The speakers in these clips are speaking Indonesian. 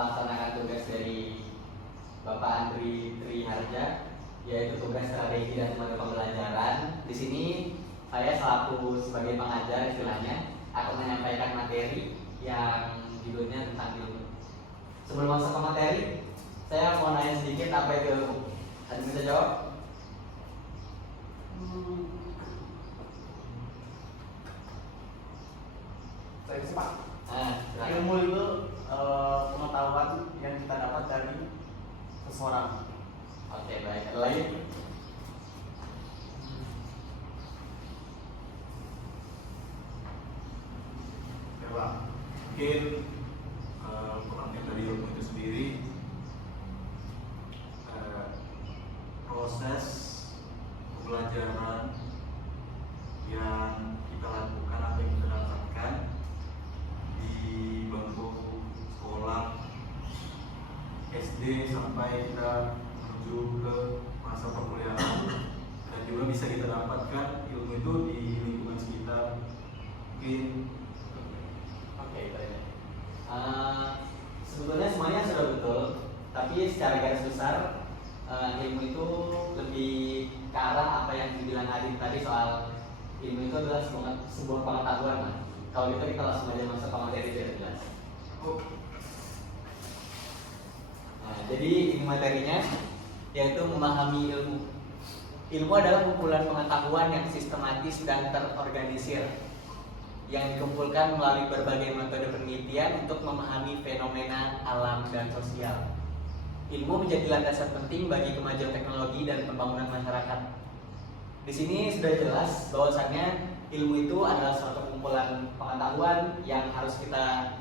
melaksanakan tugas dari Bapak Andri Triharja, yaitu tugas strategi dan metode pembelajaran. Di sini saya selaku sebagai pengajar istilahnya akan menyampaikan materi yang judulnya tentang ilmu. Sebelum masuk ke materi, saya mau nanya sedikit apa itu ilmu. Ada bisa jawab? Saya cepat. Silakan. Ilmu itu pengetahuan yang kita dapat dari seseorang. Oke, baik. Ada lagi? Ya Pak, mungkin pengertian dari ilmu itu sendiri proses pembelajaran yang kita lakukan atau yang kita dapatkan di bangku sekolah SD sampai kita menuju ke masa perkuliahan, dan juga bisa kita dapatkan ilmu itu di lingkungan sekitar. Mungkin Oke, baik. Sebetulnya semuanya sudah betul, tapi secara garis besar ilmu itu lebih ke arah apa yang dibilang Adit tadi soal ilmu itu adalah sebuah pengetahuan. Nah, kalau gitu kita langsung aja masuk ke materi biar jelas. Nah, jadi ini materinya yaitu memahami ilmu. Ilmu adalah kumpulan pengetahuan yang sistematis dan terorganisir yang dikumpulkan melalui berbagai metode penelitian untuk memahami fenomena alam dan sosial. Ilmu menjadi landasan penting bagi kemajuan teknologi dan pembangunan masyarakat. Di sini sudah jelas bahwasannya ilmu itu adalah suatu kumpulan pengetahuan yang harus kita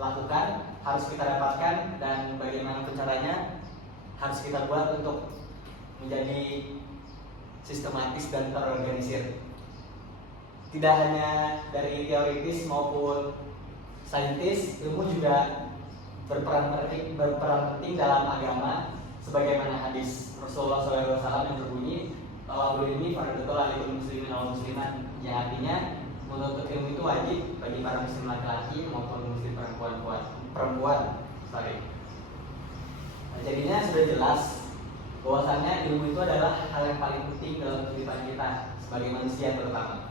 lakukan, harus kita dapatkan, dan bagaimana caranya harus kita buat untuk menjadi sistematis dan terorganisir. Tidak hanya dari teoritis maupun saintis, ilmu juga berperan penting dalam agama, sebagaimana hadis Rasulullah SAW yang berbunyi talabul ilmi fardhu alaikum muslimin wal muslimat, yang artinya menuntut ilmu itu wajib bagi para muslim laki-laki maupun muslim perempuan. Nah, jadinya sudah jelas bahwasannya ilmu itu adalah hal yang paling penting dalam kehidupan kita sebagai manusia terutama.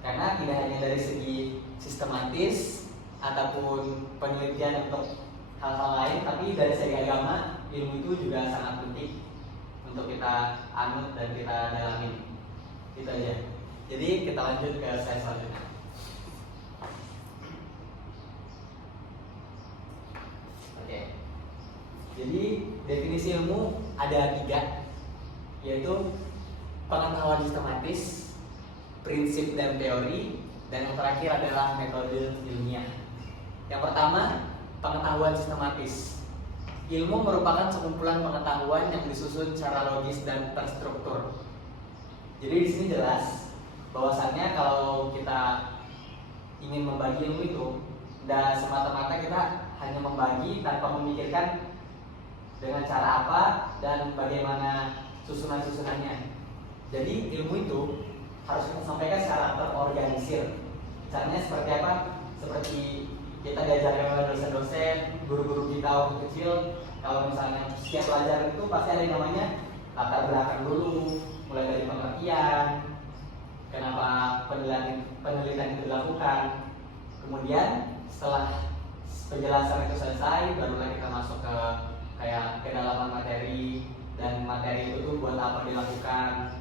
Karena tidak hanya dari segi sistematis ataupun penelitian untuk hal-hal lain, tapi dari segi agama, ilmu itu juga sangat penting untuk kita anut dan kita dalami. Itu aja. Jadi kita lanjut ke slide selanjutnya. Oke. Jadi definisi ilmu ada 3, yaitu pengetahuan sistematis, prinsip dan teori, dan yang terakhir adalah metode ilmiah. Yang pertama, pengetahuan sistematis. Ilmu merupakan sekumpulan pengetahuan yang disusun secara logis dan terstruktur. Jadi di sini jelas bahwasannya kalau kita ingin membagi ilmu itu, tidak semata-mata kita hanya membagi tanpa memikirkan dengan cara apa dan bagaimana susunan-susunannya. Jadi ilmu itu harus kita sampaikan secara terorganisir. Caranya seperti apa? Seperti kita diajarkan oleh dosen-dosen, guru-guru kita waktu kecil. Kalau misalnya setiap pelajaran itu pasti ada yang namanya latar belakang dulu, mulai dari pengertian, kenapa penelitian itu dilakukan. Kemudian setelah penjelasan itu selesai, barulah kita masuk ke kayak kedalaman materi, dan materi itu tuh buat apa dilakukan,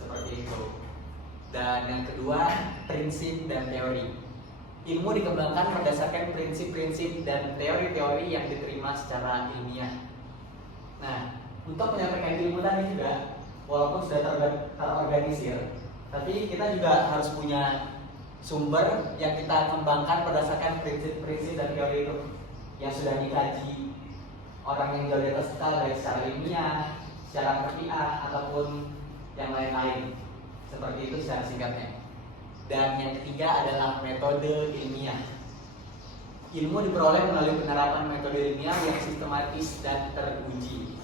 seperti itu. Dan yang kedua, prinsip dan teori. Ilmu dikembangkan berdasarkan prinsip-prinsip dan teori-teori yang diterima secara ilmiah. Nah, untuk menyampaikan ilmu tadi juga, walaupun sudah terorganisir, tapi kita juga harus punya sumber yang kita kembangkan berdasarkan prinsip-prinsip dan teori itu yang sudah dikaji orang yang jauh di atas kita, baik secara ilmiah, secara harfiah, ataupun yang lain-lain. Seperti itu secara singkatnya. Dan yang ketiga adalah metode ilmiah. Ilmu diperoleh melalui penerapan metode ilmiah yang sistematis dan teruji.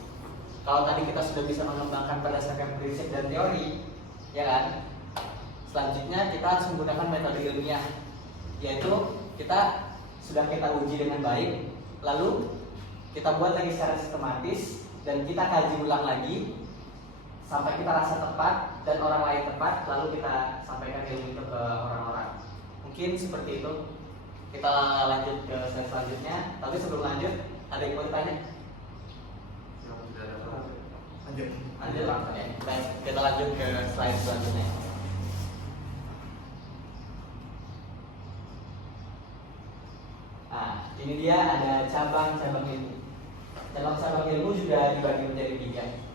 Kalau tadi kita sudah bisa mengembangkan berdasarkan prinsip dan teori, ya kan? Selanjutnya kita harus menggunakan metode ilmiah, yaitu kita uji dengan baik lalu kita buat lagi secara sistematis dan kita kaji ulang lagi sampai kita rasa tepat dan orang lain tepat, lalu kita sampaikan ilmu itu ke orang-orang. Mungkin seperti itu. Kita lanjut ke slide selanjutnya. Tapi sebelum lanjut, ada yang mau ditanya? Lanjut langsung ya. Baik, kita lanjut ke slide selanjutnya. Nah, ini dia ada cabang-cabang ilmu. Cabang-cabang ilmu juga dibagi menjadi 3.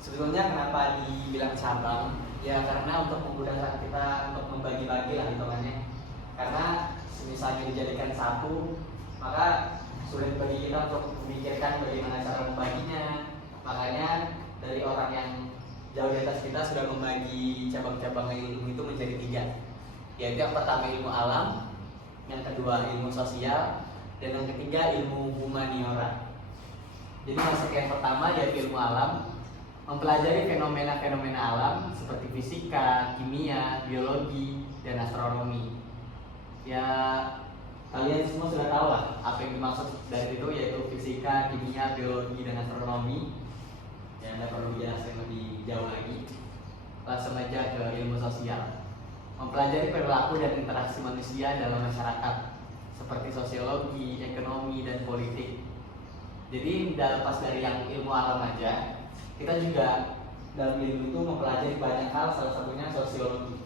Sebetulnya kenapa dibilang cabang? Ya karena untuk memudahkan kita untuk membagi-bagi lah hitungannya. Karena misalnya dijadikan satu, maka sulit bagi kita untuk memikirkan bagaimana cara membaginya. Makanya dari orang yang jauh di atas kita sudah membagi cabang-cabang ilmu itu menjadi 3. Yaitu yang pertama ilmu alam, yang kedua ilmu sosial, dan yang ketiga ilmu humaniora. Jadi masuk yang pertama yaitu ilmu alam, mempelajari fenomena-fenomena alam seperti fisika, kimia, biologi, dan astronomi. Ya kalian semua sudah tahu lah apa yang dimaksud dari itu, yaitu fisika, kimia, biologi, dan astronomi. Ya anda perlu dijelaskan lebih jauh lagi. Langsung aja ke ilmu sosial, mempelajari perilaku dan interaksi manusia dalam masyarakat seperti sosiologi, ekonomi, dan politik. Jadi tidak lepas dari yang ilmu alam aja, kita juga dalam ilmu itu mempelajari banyak hal, salah satunya sosiologi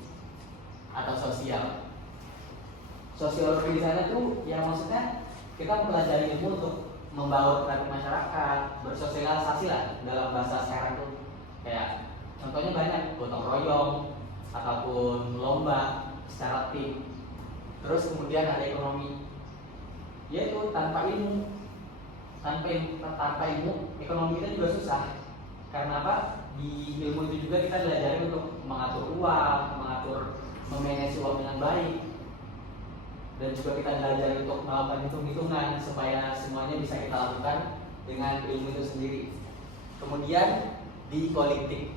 atau sosial. Sosiologi di sana tuh yang maksudnya kita mempelajari ilmu untuk membaur perilaku masyarakat, bersosialisasi lah dalam bahasa sekarang tuh. Kayak contohnya banyak, gotong royong ataupun lomba secara tim. Terus kemudian ada ekonomi, yaitu tanpa ilmu ekonomi kita juga susah. Karena apa? Di ilmu itu juga kita belajar untuk mengatur uang, memanage uang dengan baik, dan juga kita belajar untuk melakukan hitung-hitungan supaya semuanya bisa kita lakukan dengan ilmu itu sendiri. Kemudian di politik,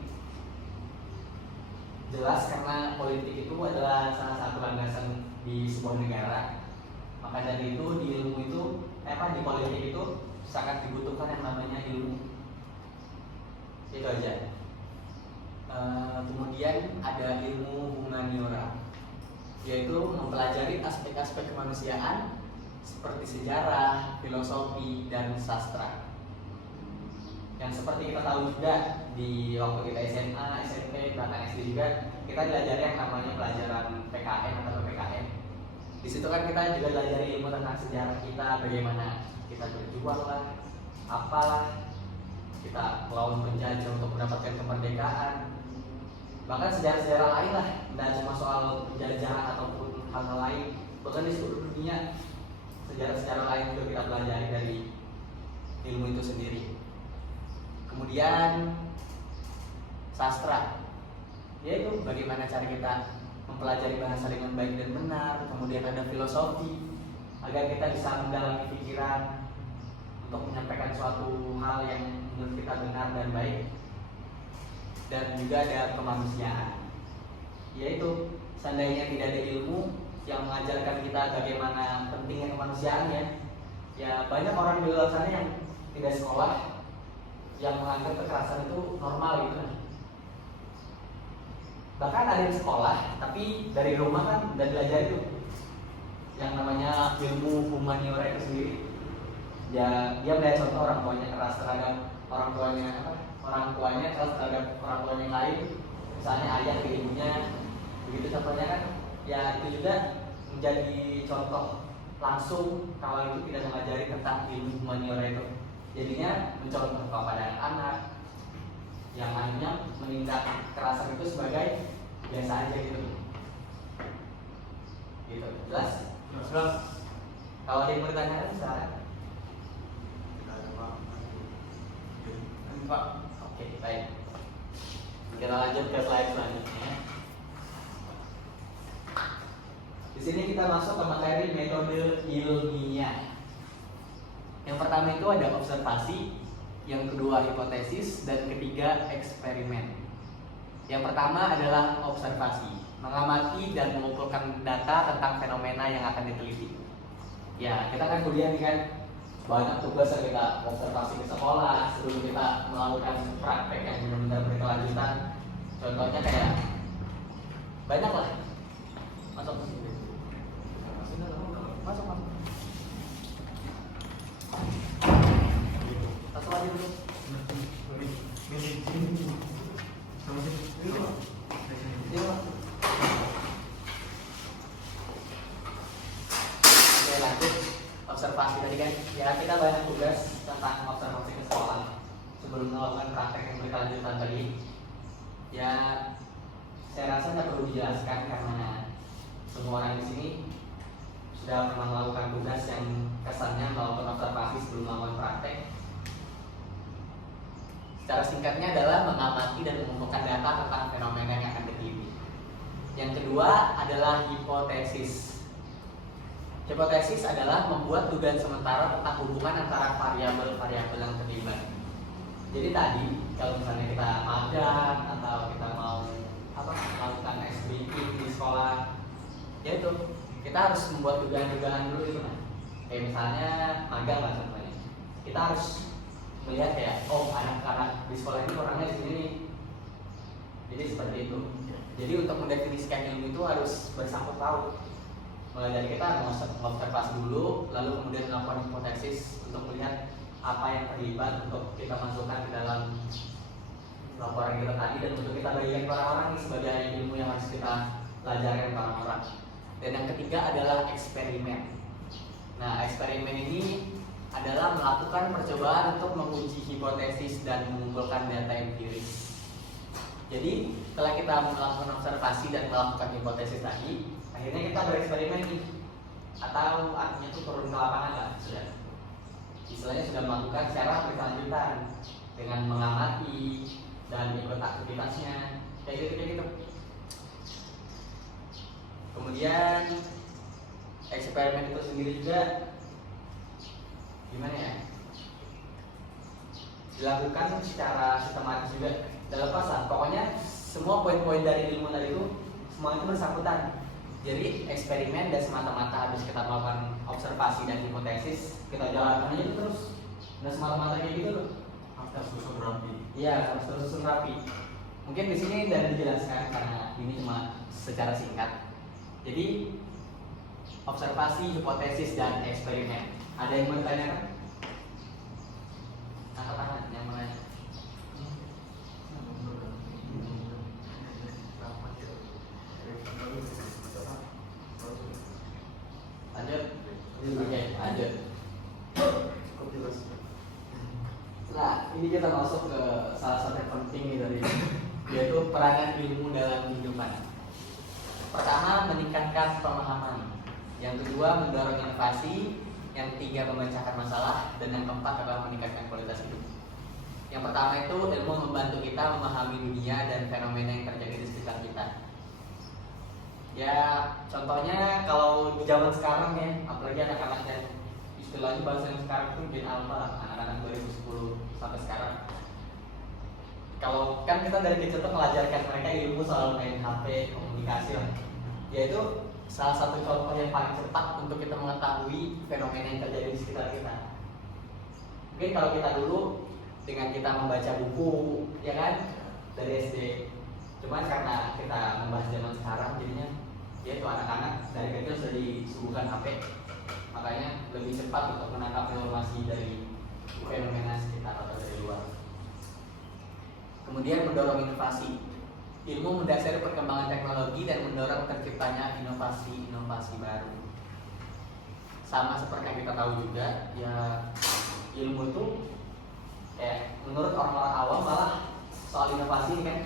jelas karena politik itu adalah salah satu landasan di sebuah negara. Maka dari itu di ilmu itu, di politik itu sangat dibutuhkan yang namanya ilmu. Itu aja. Kemudian ada ilmu humaniora, yaitu mempelajari aspek-aspek kemanusiaan seperti sejarah, filosofi, dan sastra. Yang seperti kita tahu juga di waktu kita SMA, SMP, bahkan SD juga kita belajar yang namanya pelajaran PKN atau PPKN. Di situ kan kita juga belajar ilmu tentang sejarah kita, bagaimana kita berjuang lah, apalah, kita melawan penjajah untuk mendapatkan kemerdekaan. Bahkan sejarah-sejarah lain lah, tidak cuma soal penjajahan ataupun hal-hal lain. Bahkan di seluruh dunia sejarah-sejarah lain juga kita pelajari dari ilmu itu sendiri. Kemudian sastra, yaitu bagaimana cara kita mempelajari bahasa dengan baik dan benar. Kemudian ada filosofi, agar kita bisa mendalami pikiran untuk menyampaikan suatu hal yang menurut kita benar dan baik. Dan juga ada kemanusiaan, yaitu seandainya tidak ada ilmu yang mengajarkan kita bagaimana pentingnya kemanusiaan, ya banyak orang di luar sana yang tidak sekolah yang menganggap kekerasan itu normal gitu. Bahkan ada yang sekolah tapi dari rumah kan udah belajar itu yang namanya ilmu humaniora itu sendiri. Ya dia melihat contoh orang tuanya keras terhadap orang tuanya keras terhadap orang tuanya yang lain, misalnya ayah ke ibunya, begitu contohnya kan. Ya itu juga menjadi contoh langsung kalau itu tidak mengajari tentang ilmu humaniora itu. Jadinya mencontoh kepada anak yang akhirnya menindak kekerasan itu sebagai biasa aja gitu. Gitu. Jelas? Jelas. Kalau ada yang bertanya silakan. Pak. Oke, baik. Kita lanjut ke slide selanjutnya. Di sini kita masuk ke materi metode ilmiah. Yang pertama itu ada observasi, yang kedua hipotesis, dan ketiga eksperimen. Yang pertama adalah observasi, mengamati dan mengumpulkan data tentang fenomena yang akan diteliti. Ya, kita kan kuliah nih kan, banyak tugas yang kita observasi di sekolah sebelum kita melakukan praktek yang benar-benar berkelanjutan. Contohnya kayak banyak lah. Masuk ke sini. Masuk. Masuk aja dulu. Oke, lanjut observasi tadi kan. Ya, kita banyak tugas tentang observasi ke sekolah sebelum melakukan praktek yang berkelanjutan tadi. Ya, saya rasa tidak perlu dijelaskan karena semua orang di sini sudah pernah melakukan tugas yang kesannya melakukan observasi sebelum melakukan praktek. Secara singkatnya adalah mengamati dan mengumpulkan data tentang fenomena yang akan terjadi. Yang kedua adalah hipotesis. Hipotesis adalah membuat dugaan sementara tentang hubungan antara variabel-variabel yang terlibat. Jadi tadi kalau misalnya kita magang atau kita mau melakukan SBK di sekolah, yaitu kita harus membuat dugaan-dugaan dulu gitu kan. Kayak misalnya magang lah contohnya. Kita harus melihat kayak, oh anak-anak di sekolah ini orangnya di sini nih. Jadi seperti itu. Jadi untuk mendefinisikan ilmu itu harus bersangkut paut. Mulai dari kita mengobservasi dulu, lalu kemudian melakukan hipotesis untuk melihat apa yang terlibat untuk kita masukkan ke dalam laporan kita tadi dan untuk kita bagikan ke orang-orang ini sebagai ilmu yang harus kita pelajarkan ke orang-orang. Dan yang ketiga adalah eksperimen. Nah, eksperimen ini adalah melakukan percobaan untuk menguji hipotesis dan mengumpulkan data empiris. Jadi, setelah kita melakukan observasi dan melakukan hipotesis tadi, akhirnya kita bereksperimen nih, atau artinya itu turun ke lapangan lah, sudah. Istilahnya sudah melakukan secara berkelanjutan dengan mengamati dan ikut aktivitasnya, kayak gitu. Kemudian eksperimen itu sendiri juga gimana ya? Dilakukan secara sistematis juga. Dalam pasal, pokoknya semua poin-poin dari ilmu tadi itu semua itu bersangkutan. Jadi eksperimen dan semata-mata habis kita melakukan observasi dan hipotesis, kita jalankan aja terus. Dan semata-mata kayak gitu loh. Harus susun rapi. Iya, harus tersusun rapi. Mungkin di sini tidak dijelaskan karena ini cuma secara singkat. Jadi observasi, hipotesis dan eksperimen. Ada yang mau ditanyakan? Angkat tangan yang mau nanya. Lanjut. Oke, lanjut. Nah, ini kita masuk ke salah satu yang penting nih dari yaitu peranan ilmu dalam kehidupan. Pertama, meningkatkan pemahaman. Yang kedua, mendorong inovasi. Yang ketiga, memecahkan masalah. Dan yang keempat adalah meningkatkan kualitas hidup. Yang pertama itu ilmu membantu kita memahami dunia dan fenomena yang terjadi di sekitar kita. Ya, contohnya kalau di zaman sekarang ya, apalagi anak-anak yang istilahnya bahasa yang sekarang itu Gen Alpha, anak-anak 2010 sampai sekarang. Kalau kan kita dari kecil tuh mengajarkan mereka ilmu soal main HP, komunikasi lah. Yaitu salah satu contoh yang paling cepat untuk kita mengetahui fenomena yang terjadi di sekitar kita. Mungkin kalau kita dulu dengan kita membaca buku, ya kan, dari SD. Cuman karena kita membahas zaman sekarang, jadinya yaitu anak-anak dari kecil sudah disuguhkan HP, makanya lebih cepat untuk menangkap informasi dari fenomena sekitar atau dari luar. Kemudian mendorong inovasi. Ilmu mendasari perkembangan teknologi dan mendorong terciptanya inovasi-inovasi baru. Sama seperti yang kita tahu juga, ya ilmu itu menurut orang-orang awam malah soal inovasi kan.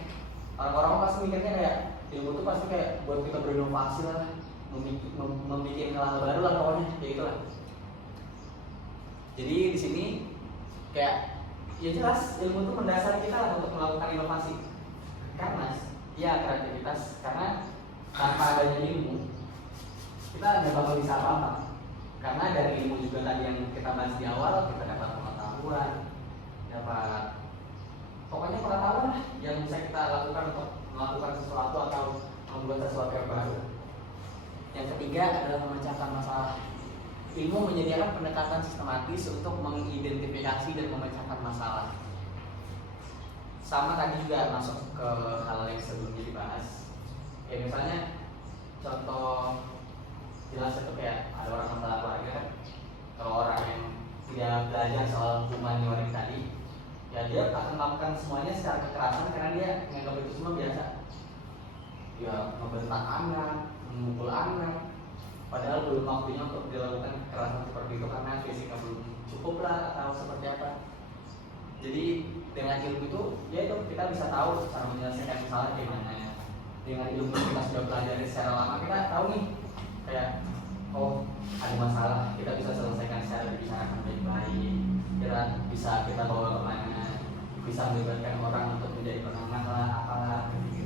Orang-orang pasti mikirnya kayak ilmu itu pasti kayak buat kita berinovasi lah, membuat hal baru lah pokoknya, kayak gitulah. Jadi di sini kayak ya jelas ilmu itu mendasari kita lah untuk melakukan inovasi. Karena ya kreativitas, karena tanpa adanya ilmu kita nggak bakal bisa apa-apa. Karena dari ilmu juga tadi yang kita bahas di awal, kita dapat pengetahuan, dapat pokoknya pengetahuan lah yang bisa kita lakukan untuk melakukan sesuatu atau membuat sesuatu yang baru. Yang ketiga adalah memecahkan masalah. ilmu menyediakan pendekatan sistematis untuk mengidentifikasi dan memecahkan masalah. Sama tadi juga masuk ke hal yang sebelumnya dibahas. Ya misalnya contoh jelas itu kayak ada orang masalah keluarga kan. Kalau orang yang tidak belajar soal humaniora tadi, ya dia akan melakukan semuanya secara kekerasan karena dia menganggap itu semua biasa. Ya membentak anak, memukul anak, padahal belum waktunya untuk dilakukan kekerasan seperti itu karena fisiknya belum cukup lah atau seperti apa. Jadi dengan ilmu itu, ya itu kita bisa tahu cara menyelesaikan masalah gimana. Dengan ilmu yang kita sudah pelajari secara lama, kita tahu nih kayak oh ada masalah, kita bisa selesaikan secara dibicarakan baik-baik. Bisa kita bawa kemana, bisa melibatkan orang untuk menjadi penengah lah, apalah gitu.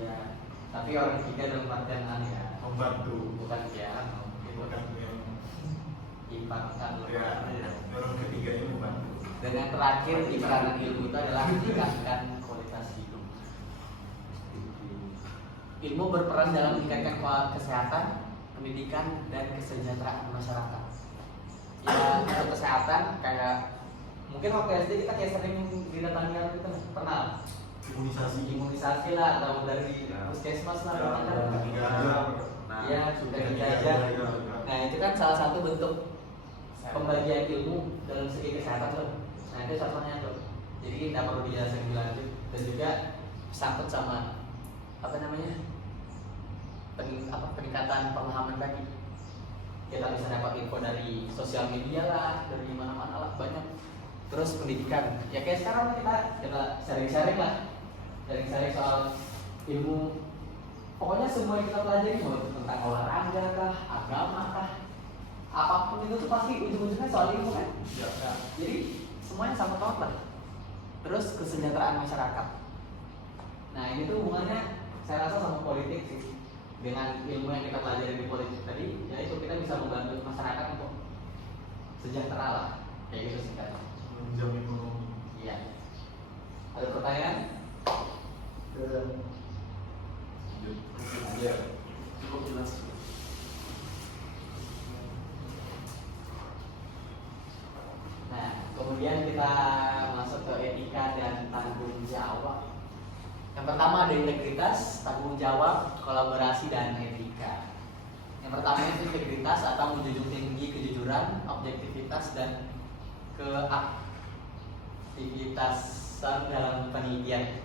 Iya. Tapi orang ketiga dalam artian ya Membantu. bukan ya, itu Bukan yang impact kan. ya, orang ketiganya membantu. Dan yang terakhir di peranan ilmu itu adalah meningkatkan kualitas hidup. Ilmu berperan dalam meningkatkan kualitas kesehatan, pendidikan, dan kesejahteraan masyarakat. Ya untuk kesehatan kayak mungkin waktu SD kita kayak sering didatangi orang itu pernah imunisasi lah atau dari puskesmas lah ya sudah diajar. Nah itu kan salah satu bentuk pembagian ilmu dalam segi kesehatan tuh. Nah itu contohnya tuh. Jadi tidak perlu dijelasin lebih lanjut dan juga sangkut sama apa namanya peningkatan pemahaman tadi. Kita bisa dapat info dari sosial media lah, dari mana-mana lah banyak. Terus pendidikan, ya kayak sekarang kita sharing-sharing lah, sharing-sharing soal ilmu. Pokoknya semua yang kita pelajari mau tentang olahraga kah, agama kah, apapun itu tuh pasti ujung-ujungnya soal ilmu kan. Ya. Jadi semuanya sama banget lah. Terus kesejahteraan masyarakat. Nah ini tuh hubungannya saya rasa sama politik sih. Dengan ilmu yang kita pelajari di politik tadi, ya itu kita bisa membantu masyarakat untuk sejahtera lah, kayak gitu sih kan. Menjamin ekonomi. Iya. Ada pertanyaan? Ya, cukup jelas. Nah, kemudian kita masuk ke etika dan tanggung jawab. Yang pertama ada integritas, tanggung jawab, kolaborasi, dan etika. Yang pertama itu integritas atau menjunjung tinggi kejujuran, objektivitas, dan keaktifitasan dalam penelitian.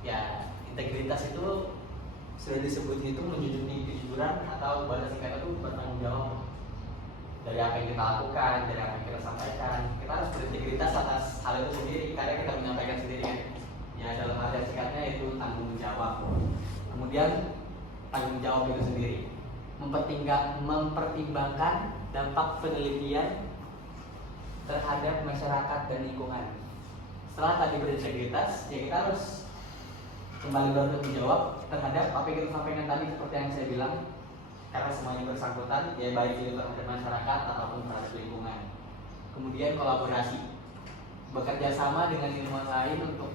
Ya, integritas itu sudah disebut itu menjunjung tinggi kejujuran atau bahasa singkatnya itu bertanggung jawab dari apa yang kita lakukan, dari apa yang kita sampaikan. Kita harus berintegritas atas hal itu sendiri karena kita menyampaikan sendiri kan. Ya dalam arti singkatnya itu tanggung jawab. Kemudian tanggung jawab itu sendiri mempertimbangkan dampak penelitian terhadap masyarakat dan lingkungan. Setelah tadi berintegritas, ya kita harus kembali bertanggung jawab terhadap apa yang kita sampaikan tadi seperti yang saya bilang, karena semuanya bersangkutan, ya baik itu terhadap masyarakat ataupun terhadap lingkungan. Kemudian kolaborasi, bekerja sama dengan ilmuwan lain untuk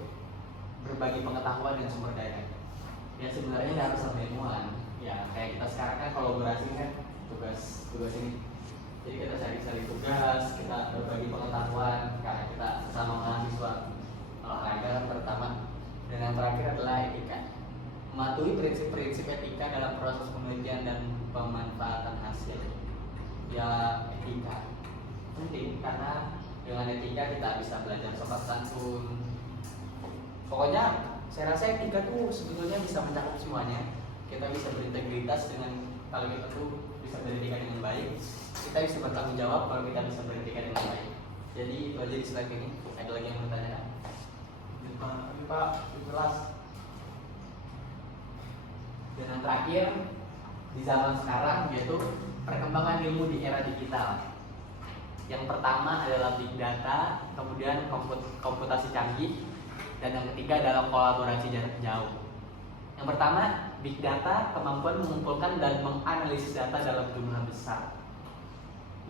berbagi pengetahuan dan sumber daya. Ya sebenarnya nggak harus sama ilmuwan. Ya kayak kita sekarang kan kolaborasi kan tugas ini. Jadi kita cari tugas, kita berbagi pengetahuan karena kita sesama mahasiswa olahraga pertama. Dan yang terakhir adalah etika. Mematuhi prinsip-prinsip etika dalam proses penelitian dan pemanfaatan hasil. Ya etika penting karena dengan etika kita bisa belajar sopan santun. Pokoknya saya rasa etika tuh sebetulnya bisa mencakup semuanya. Kita bisa berintegritas kalau kita tuh bisa beretika dengan baik. Kita bisa bertanggung jawab kalau kita bisa beretika dengan baik. Jadi itu aja di slide ini. Ada lagi yang mau bertanya? Pak, jelas. Dan yang terakhir di zaman sekarang yaitu perkembangan ilmu di era digital. Yang pertama adalah big data, kemudian komputasi canggih, dan yang ketiga adalah kolaborasi jarak jauh. Yang pertama, big data, kemampuan mengumpulkan dan menganalisis data dalam jumlah besar.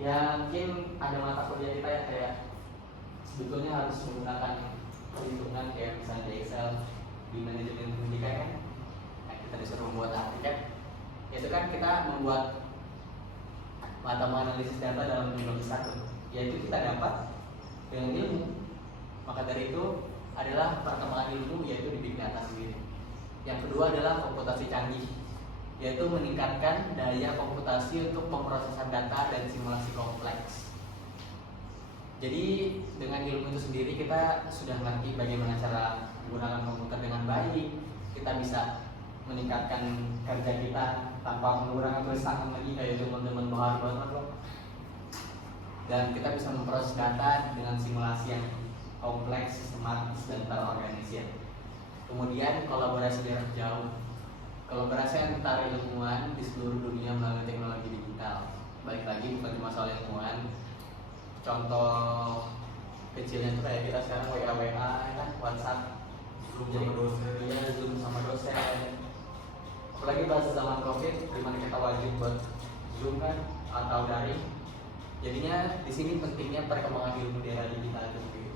Ya mungkin ada mata kuliah kita ya kayak sebetulnya harus menggunakan perhitungan kayak misalnya di Excel di manajemen pendidikan kan. Nah, kita disuruh membuat aplikasi. Itu kan kita membuat mata menganalisis data dalam jumlah besar, yaitu kita dapat dengan ilmu. Maka dari itu adalah perkembangan ilmu, yaitu di big data sendiri. Yang kedua adalah komputasi canggih, yaitu meningkatkan daya komputasi untuk pemrosesan data dan simulasi kompleks. Jadi dengan ilmu itu sendiri kita sudah ngerti bagaimana cara menggunakan komputer dengan baik. Kita bisa meningkatkan kerja kita tanpa menggunakan tulis tangan lagi kayak teman-teman bahar banget loh. Dan kita bisa memproses data dengan simulasi yang kompleks, sistematis, dan terorganisir. Kemudian kolaborasi jarak jauh. Kolaborasi antara ilmuwan di seluruh dunia melalui teknologi digital. Balik lagi bukan cuma soal ilmuwan. Contoh kecilnya itu kayak kita sekarang WA ya kan, WhatsApp, Zoom sama dosen. Iya, Zoom sama dosen. Apalagi pas zaman COVID, dimana kita wajib buat Zoom kan atau daring. Jadinya di sini pentingnya perkembangan ilmu di era digital itu sendiri.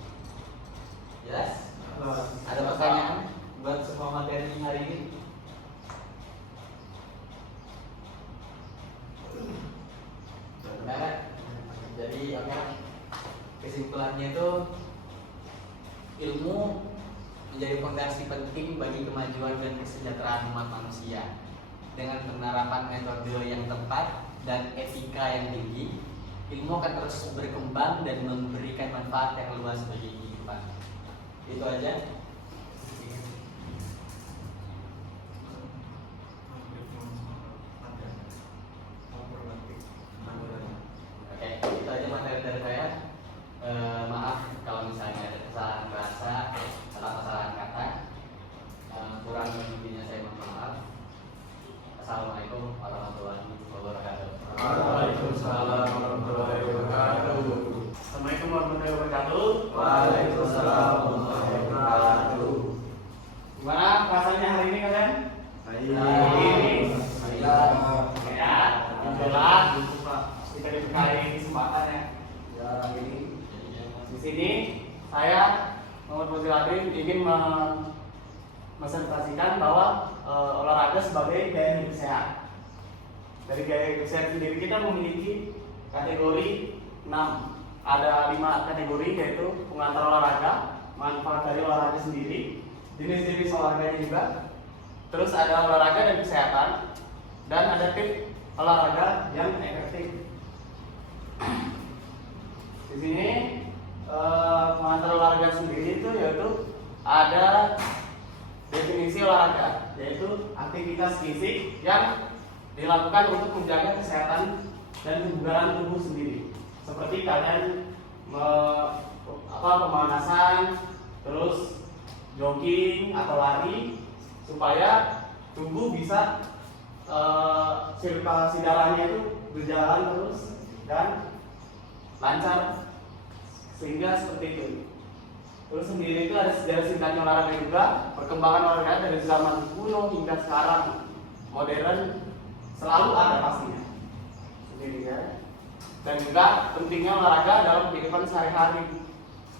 Jelas? Ada pertanyaan buat semua materi hari ini? Benar? Jadi oke, kesimpulannya itu ilmu menjadi fondasi penting bagi kemajuan dan kesejahteraan umat manusia. Dengan penerapan metode yang tepat dan etika yang tinggi, ilmu akan terus berkembang dan memberikan manfaat yang luas bagi kehidupan. Itu aja. Oke, itu aja materi dari saya. Maaf kalau misalnya ada kesalahan bahasa atau kesalahan kata. Kurang lebihnya saya mohon maaf. Assalamualaikum warahmatullahi wabarakatuh. Waalaikumsalam warahmatullahi wabarakatuh. Assalamualaikum warahmatullahi wabarakatuh. Waalaikumsalam warahmatullahi wabarakatuh. Gimana rasanya hari ini kalian? Baik. Ya, alhamdulillah. Kita dibekali kesempatan ya. Ya, ini Di sini saya Muhammad Fazil Adrin ingin presentasikan bahwa olahraga sebagai gaya hidup sehat. Dari gaya hidup sehat sendiri kita memiliki kategori 6. Ada 5 kategori, yaitu pengantar olahraga, manfaat dari olahraga sendiri, jenis-jenis olahraganya juga. Terus ada olahraga dan kesehatan, dan ada tips olahraga yang efektif. Di sini pengantar olahraga sendiri itu yaitu ada definisi olahraga, yaitu aktivitas fisik yang dilakukan untuk menjaga kesehatan dan kebugaran tubuh sendiri. Seperti kalian pemanasan, terus jogging atau lari, supaya tubuh bisa sirkulasi darahnya itu berjalan terus dan lancar, sehingga seperti itu. Terus sendiri itu ada sejarah singkatnya olahraga juga. Perkembangan olahraga dari zaman kuno hingga sekarang modern selalu ada pastinya sendiri ya. Dan juga pentingnya olahraga dalam kehidupan sehari-hari.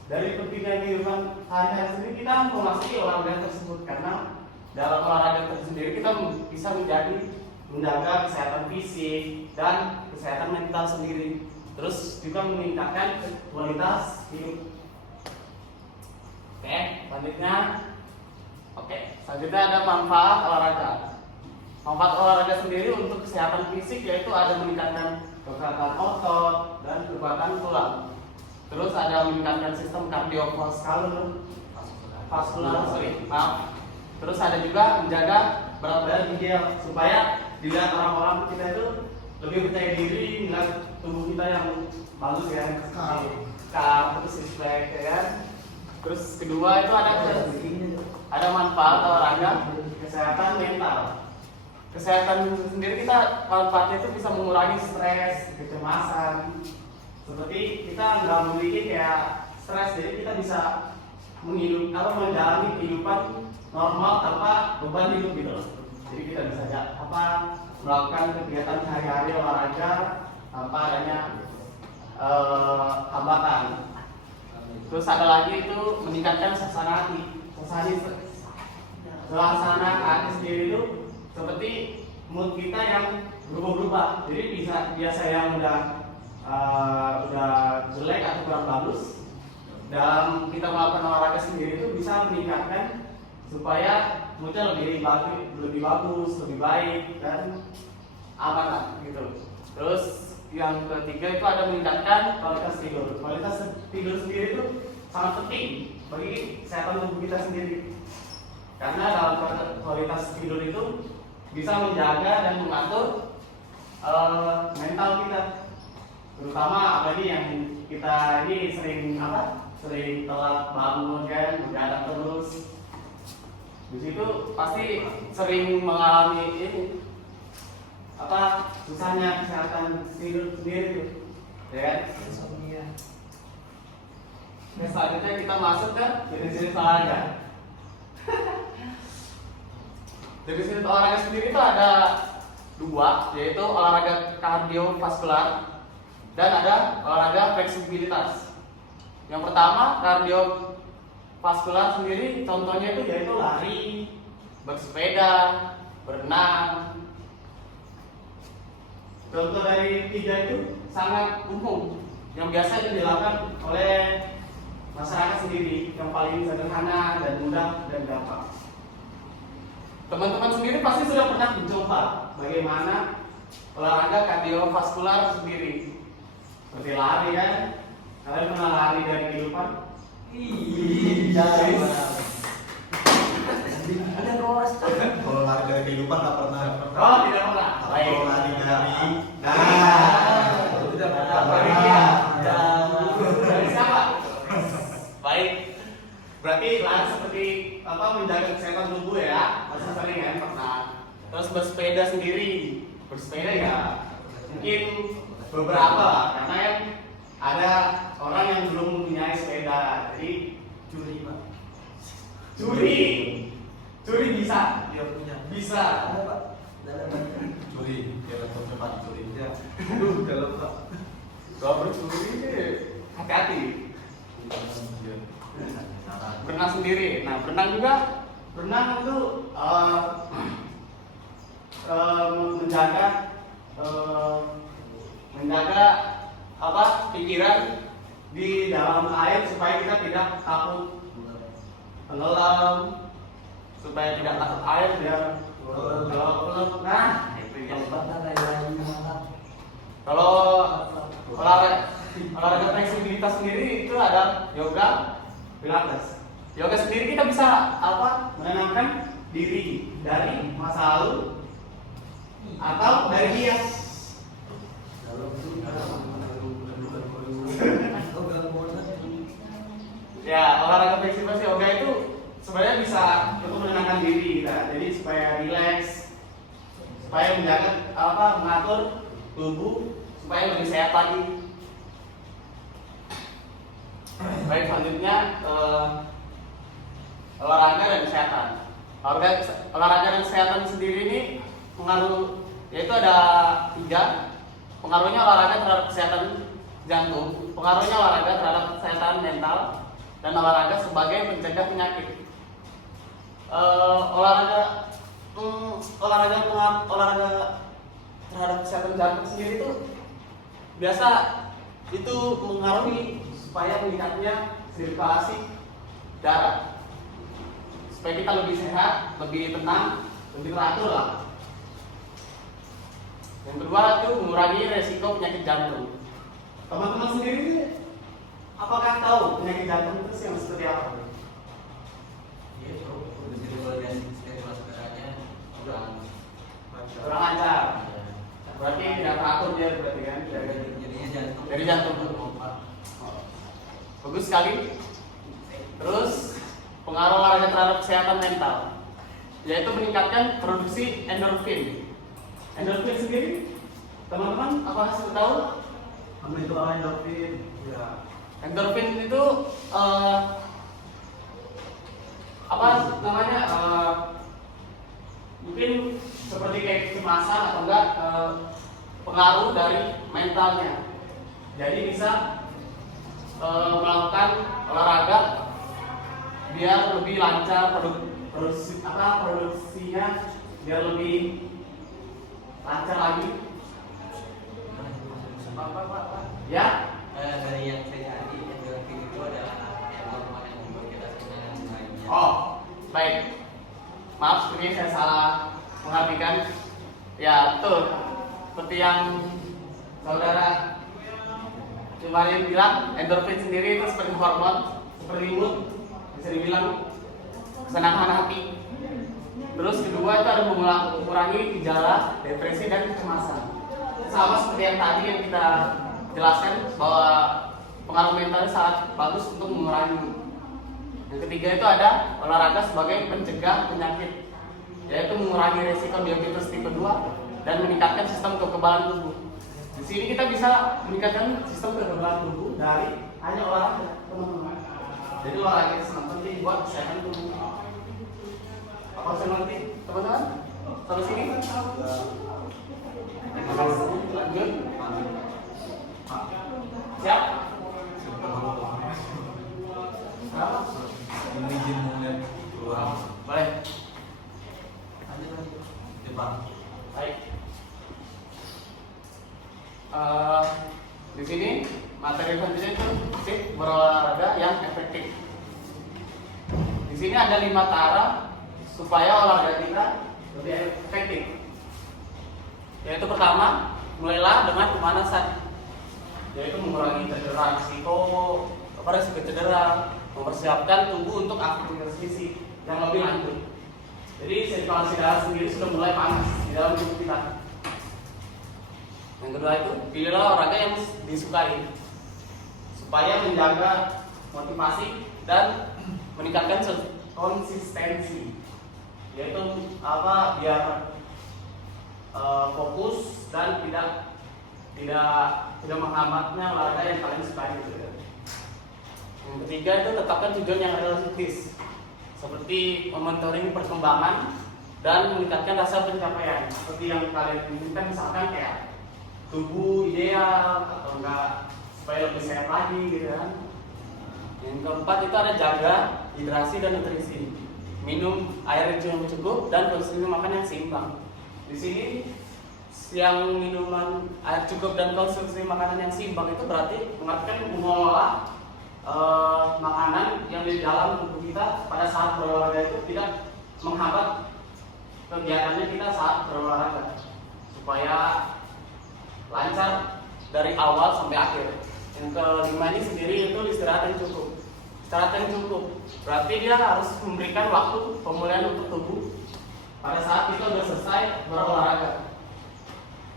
Dari pentingnya kehidupan sehari-hari sendiri kita memasuki olahraga tersebut, karena dalam olahraga tersendiri kita bisa menjaga kesehatan fisik dan kesehatan mental sendiri. Terus juga meningkatkan kualitas hidup. Selanjutnya ada manfaat olahraga. Manfaat olahraga sendiri untuk kesehatan fisik yaitu ada meningkatkan kekuatan otot dan kekuatan tulang. Terus ada meningkatkan sistem kardiovaskular, Terus ada juga menjaga berat badan ideal supaya dilihat orang-orang kita itu lebih percaya diri melihat tubuh kita yang bagus ya, terus respect ya kan. Terus kedua itu ada manfaat olahraga kesehatan mental. Kesehatan sendiri kita manfaatnya itu bisa mengurangi stres, kecemasan. Seperti kita nggak memiliki kayak stres, jadi kita bisa menjalani kehidupan normal tanpa beban hidup gitu loh. Jadi kita bisa melakukan kegiatan sehari-hari olahraga tanpa adanya hambatan. Terus ada lagi itu meningkatkan suasana hati. Suasana hati sendiri itu seperti mood kita yang berubah-ubah. Jadi biasa yang udah jelek atau kurang bagus dalam kita melakukan olahraga sendiri itu bisa meningkatkan supaya moodnya lebih bagus, lebih baik dan aman lah gitu. Terus yang ketiga itu ada meningkatkan kualitas tidur. Kualitas tidur sendiri itu sangat penting bagi kesehatan tubuh kita sendiri. Karena dalam kualitas tidur itu bisa menjaga dan mengatur mental kita. Terutama apalagi yang kita ini sering telat bangun kan, begadang terus. Di situ pasti sering mengalami ini susahnya kesehatan tidur sendiri, ya kan? Insomnia. Nah, selanjutnya kita masuk ke jenis-jenis olahraga. Jenis-jenis olahraga sendiri itu ada dua, yaitu olahraga kardiovaskular dan ada olahraga fleksibilitas. Yang pertama kardiovaskular sendiri contohnya itu yaitu lari, bersepeda, berenang. Contoh dari tiga itu sangat umum yang biasa dilakukan oleh masyarakat sendiri, yang paling sederhana dan mudah dan gampang. Teman-teman sendiri pasti sudah pernah mencoba bagaimana olahraga kardiovaskular sendiri, seperti lari kan? Kalian pernah lari dari kehidupan? Iya. Ada kelas. Kalau lari dari kehidupan nggak pernah. Oh, tidak pernah. Baik. Kalau lari dari Tidak Dari dia. Dari siapa? Baik. Berarti lari seperti menjaga kesehatan tubuh ya. Masih sering kan pernah. Terus bersepeda sendiri. Bersepeda ya mungkin beberapa lah, karena kan ada orang yang belum mempunyai sepeda. Jadi Curi, Pak. Curi bisa. dia punya Bisa. Ada, Pak. Dalam. curi, dia laptopnya Pak dicuri. Ya. Aduh, dalam, Pak. Kalau bercuri hati-hati. Berenang sendiri. Nah, berenang juga, berenang itu menjaga pikiran di dalam air supaya kita tidak takut tenggelam, supaya tidak takut air biar nah itu ya. Kalau olahraga fleksibilitas sendiri itu ada yoga, pilates. Yoga sendiri kita bisa menenangkan diri dari masa lalu atau dari dia. Ya, olahraga fleksibilitas yoga itu sebenarnya bisa untuk menenangkan diri kita. Jadi supaya rileks, supaya menjaga mengatur tubuh supaya lebih sehat lagi. Baik, selanjutnya olahraga dan kesehatan. Olahraga dan kesehatan sendiri ini pengaruh, yaitu ada 3. Pengaruhnya olahraga terhadap kesehatan jantung, pengaruhnya olahraga terhadap kesehatan mental, dan olahraga sebagai pencegah penyakit. Olahraga terhadap kesehatan jantung sendiri itu biasa itu mengaruhi supaya meningkatnya sirkulasi darah, supaya kita lebih sehat, lebih tenang, lebih teratur lah. Yang kedua itu mengurangi resiko penyakit jantung. Teman-teman sendiri apakah tahu penyakit jantung itu yang seperti apa? Kurang lancar. Berarti tidak teratur dia berarti kan dari jantung. Bagus sekali. Terus pengaruh olahraga terhadap kesehatan mental, yaitu meningkatkan produksi endorfin. Endorfin sendiri, teman-teman apakah sudah tahu? Apa itu endorfin? Ya. Endorfin itu mungkin seperti kayak kecemasan atau enggak pengaruh dari mentalnya. Jadi bisa melakukan olahraga biar lebih lancar produksinya biar lebih lancar lagi. Pak. Ya? Dari yang saya cari endorfin itu adalah yang hormon yang membuat kita senang bahagia. Oh, baik. Maaf, ini saya salah mengartikan. Ya, betul. Seperti yang saudara kemarin bilang, endorfin sendiri itu seperti hormon, seperti mood, bisa dibilang kesenangan hati. Terus kedua itu ada mengurangi gejala depresi dan kecemasan. Sama seperti yang tadi yang kita jelaskan bahwa pengaruh mental sangat bagus untuk mengurangi. Yang ketiga itu ada olahraga sebagai pencegah penyakit, yaitu mengurangi resiko diabetes tipe 2 dan meningkatkan sistem kekebalan tubuh. Di sini kita bisa meningkatkan sistem kekebalan tubuh dari hanya olahraga, teman-teman. Jadi olahraga itu sangat penting buat kesehatan tubuh. Apa saya ngerti, teman-teman? Sampai sini? Lanjut. Siap? Ini izin melihat keluar. Boleh. Depan. Baik. Di sini materi selanjutnya itu tips berolahraga yang efektif. Di sini ada 5 cara supaya olahraga kita lebih efektif. Yaitu pertama, mulailah dengan pemanasan, yaitu mengurangi cedera, risiko cedera, mempersiapkan tubuh untuk aktivitas fisik yang lebih lanjut. Jadi sirkulasi darah sendiri sudah mulai panas di dalam tubuh kita. Yang kedua itu, pilihlah olahraga yang disukai supaya menjaga motivasi dan meningkatkan konsistensi, yaitu biar fokus dan tidak menghambatnya olahraga yang kalian sukai gitu ya. Yang ketiga itu tetapkan tujuan yang realistis, seperti memonitoring perkembangan dan meningkatkan rasa pencapaian, seperti yang kalian inginkan, misalkan kayak tubuh ideal atau enggak supaya lebih sehat lagi gitu kan. Yang keempat itu ada jaga hidrasi dan nutrisi, minum air yang cukup dan konsumsi makan yang seimbang. Di sini yang minuman air cukup dan konsumsi makanan yang seimbang itu berarti mengartikan mengolah makanan yang di dalam tubuh kita pada saat berolahraga itu tidak menghambat kegiatannya kita saat berolahraga, supaya lancar dari awal sampai akhir. Yang kelima ini sendiri itu istirahat yang cukup. Istirahat yang cukup berarti dia harus memberikan waktu pemulihan untuk tubuh pada saat kita sudah selesai berolahraga,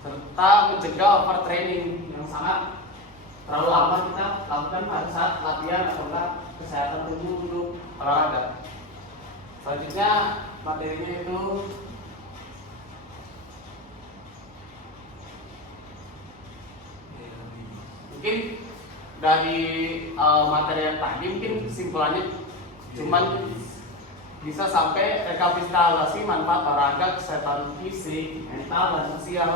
serta mencegah overtraining yang sangat terlalu lama kita lakukan pada saat latihan atau enggak kesehatan tubuh untuk olahraga. Selanjutnya materinya itu mungkin dari materi yang tadi mungkin kesimpulannya cuman bisa sampai rekapitulasi manfaat olahraga, kesehatan fisik, mental, dan sosial,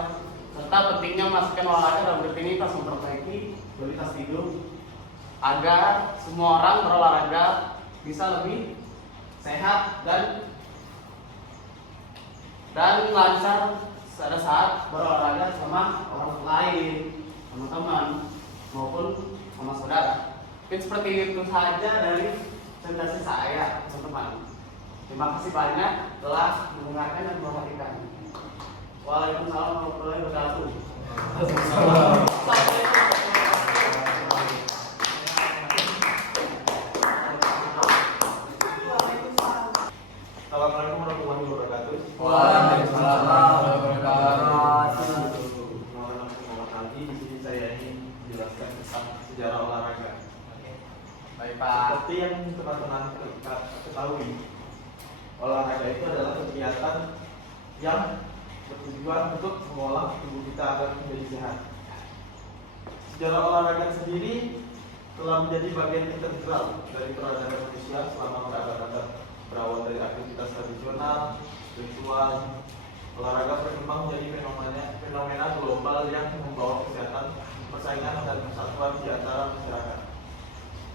serta pentingnya memasukkan olahraga dalam rutinitas memperbaiki kualitas hidup agar semua orang berolahraga bisa lebih sehat dan lancar pada saat berolahraga sama orang lain, teman-teman maupun sama saudara. Mungkin seperti itu saja dari presentasi saya, teman-teman. Terima kasih banyak telah mendengarkan dan memperhatikan. Waalaikumsalam warahmatullahi wabarakatuh. Assalamualaikum warahmatullahi wabarakatuh. Waalaikumsalam warahmatullahi wabarakatuh. Di sini saya ingin menjelaskan tentang sejarah olahraga. Baik Pak. Seperti yang teman-teman ketahui, olahraga itu adalah kegiatan yang bertujuan untuk mengolah tubuh kita agar menjadi sehat. Sejarah olahraga sendiri telah menjadi bagian integral dari peradaban manusia selama berabad-abad, berawal dari aktivitas tradisional, ritual. Olahraga berkembang menjadi fenomena global yang membawa kesehatan, persaingan, dan persatuan di antara masyarakat.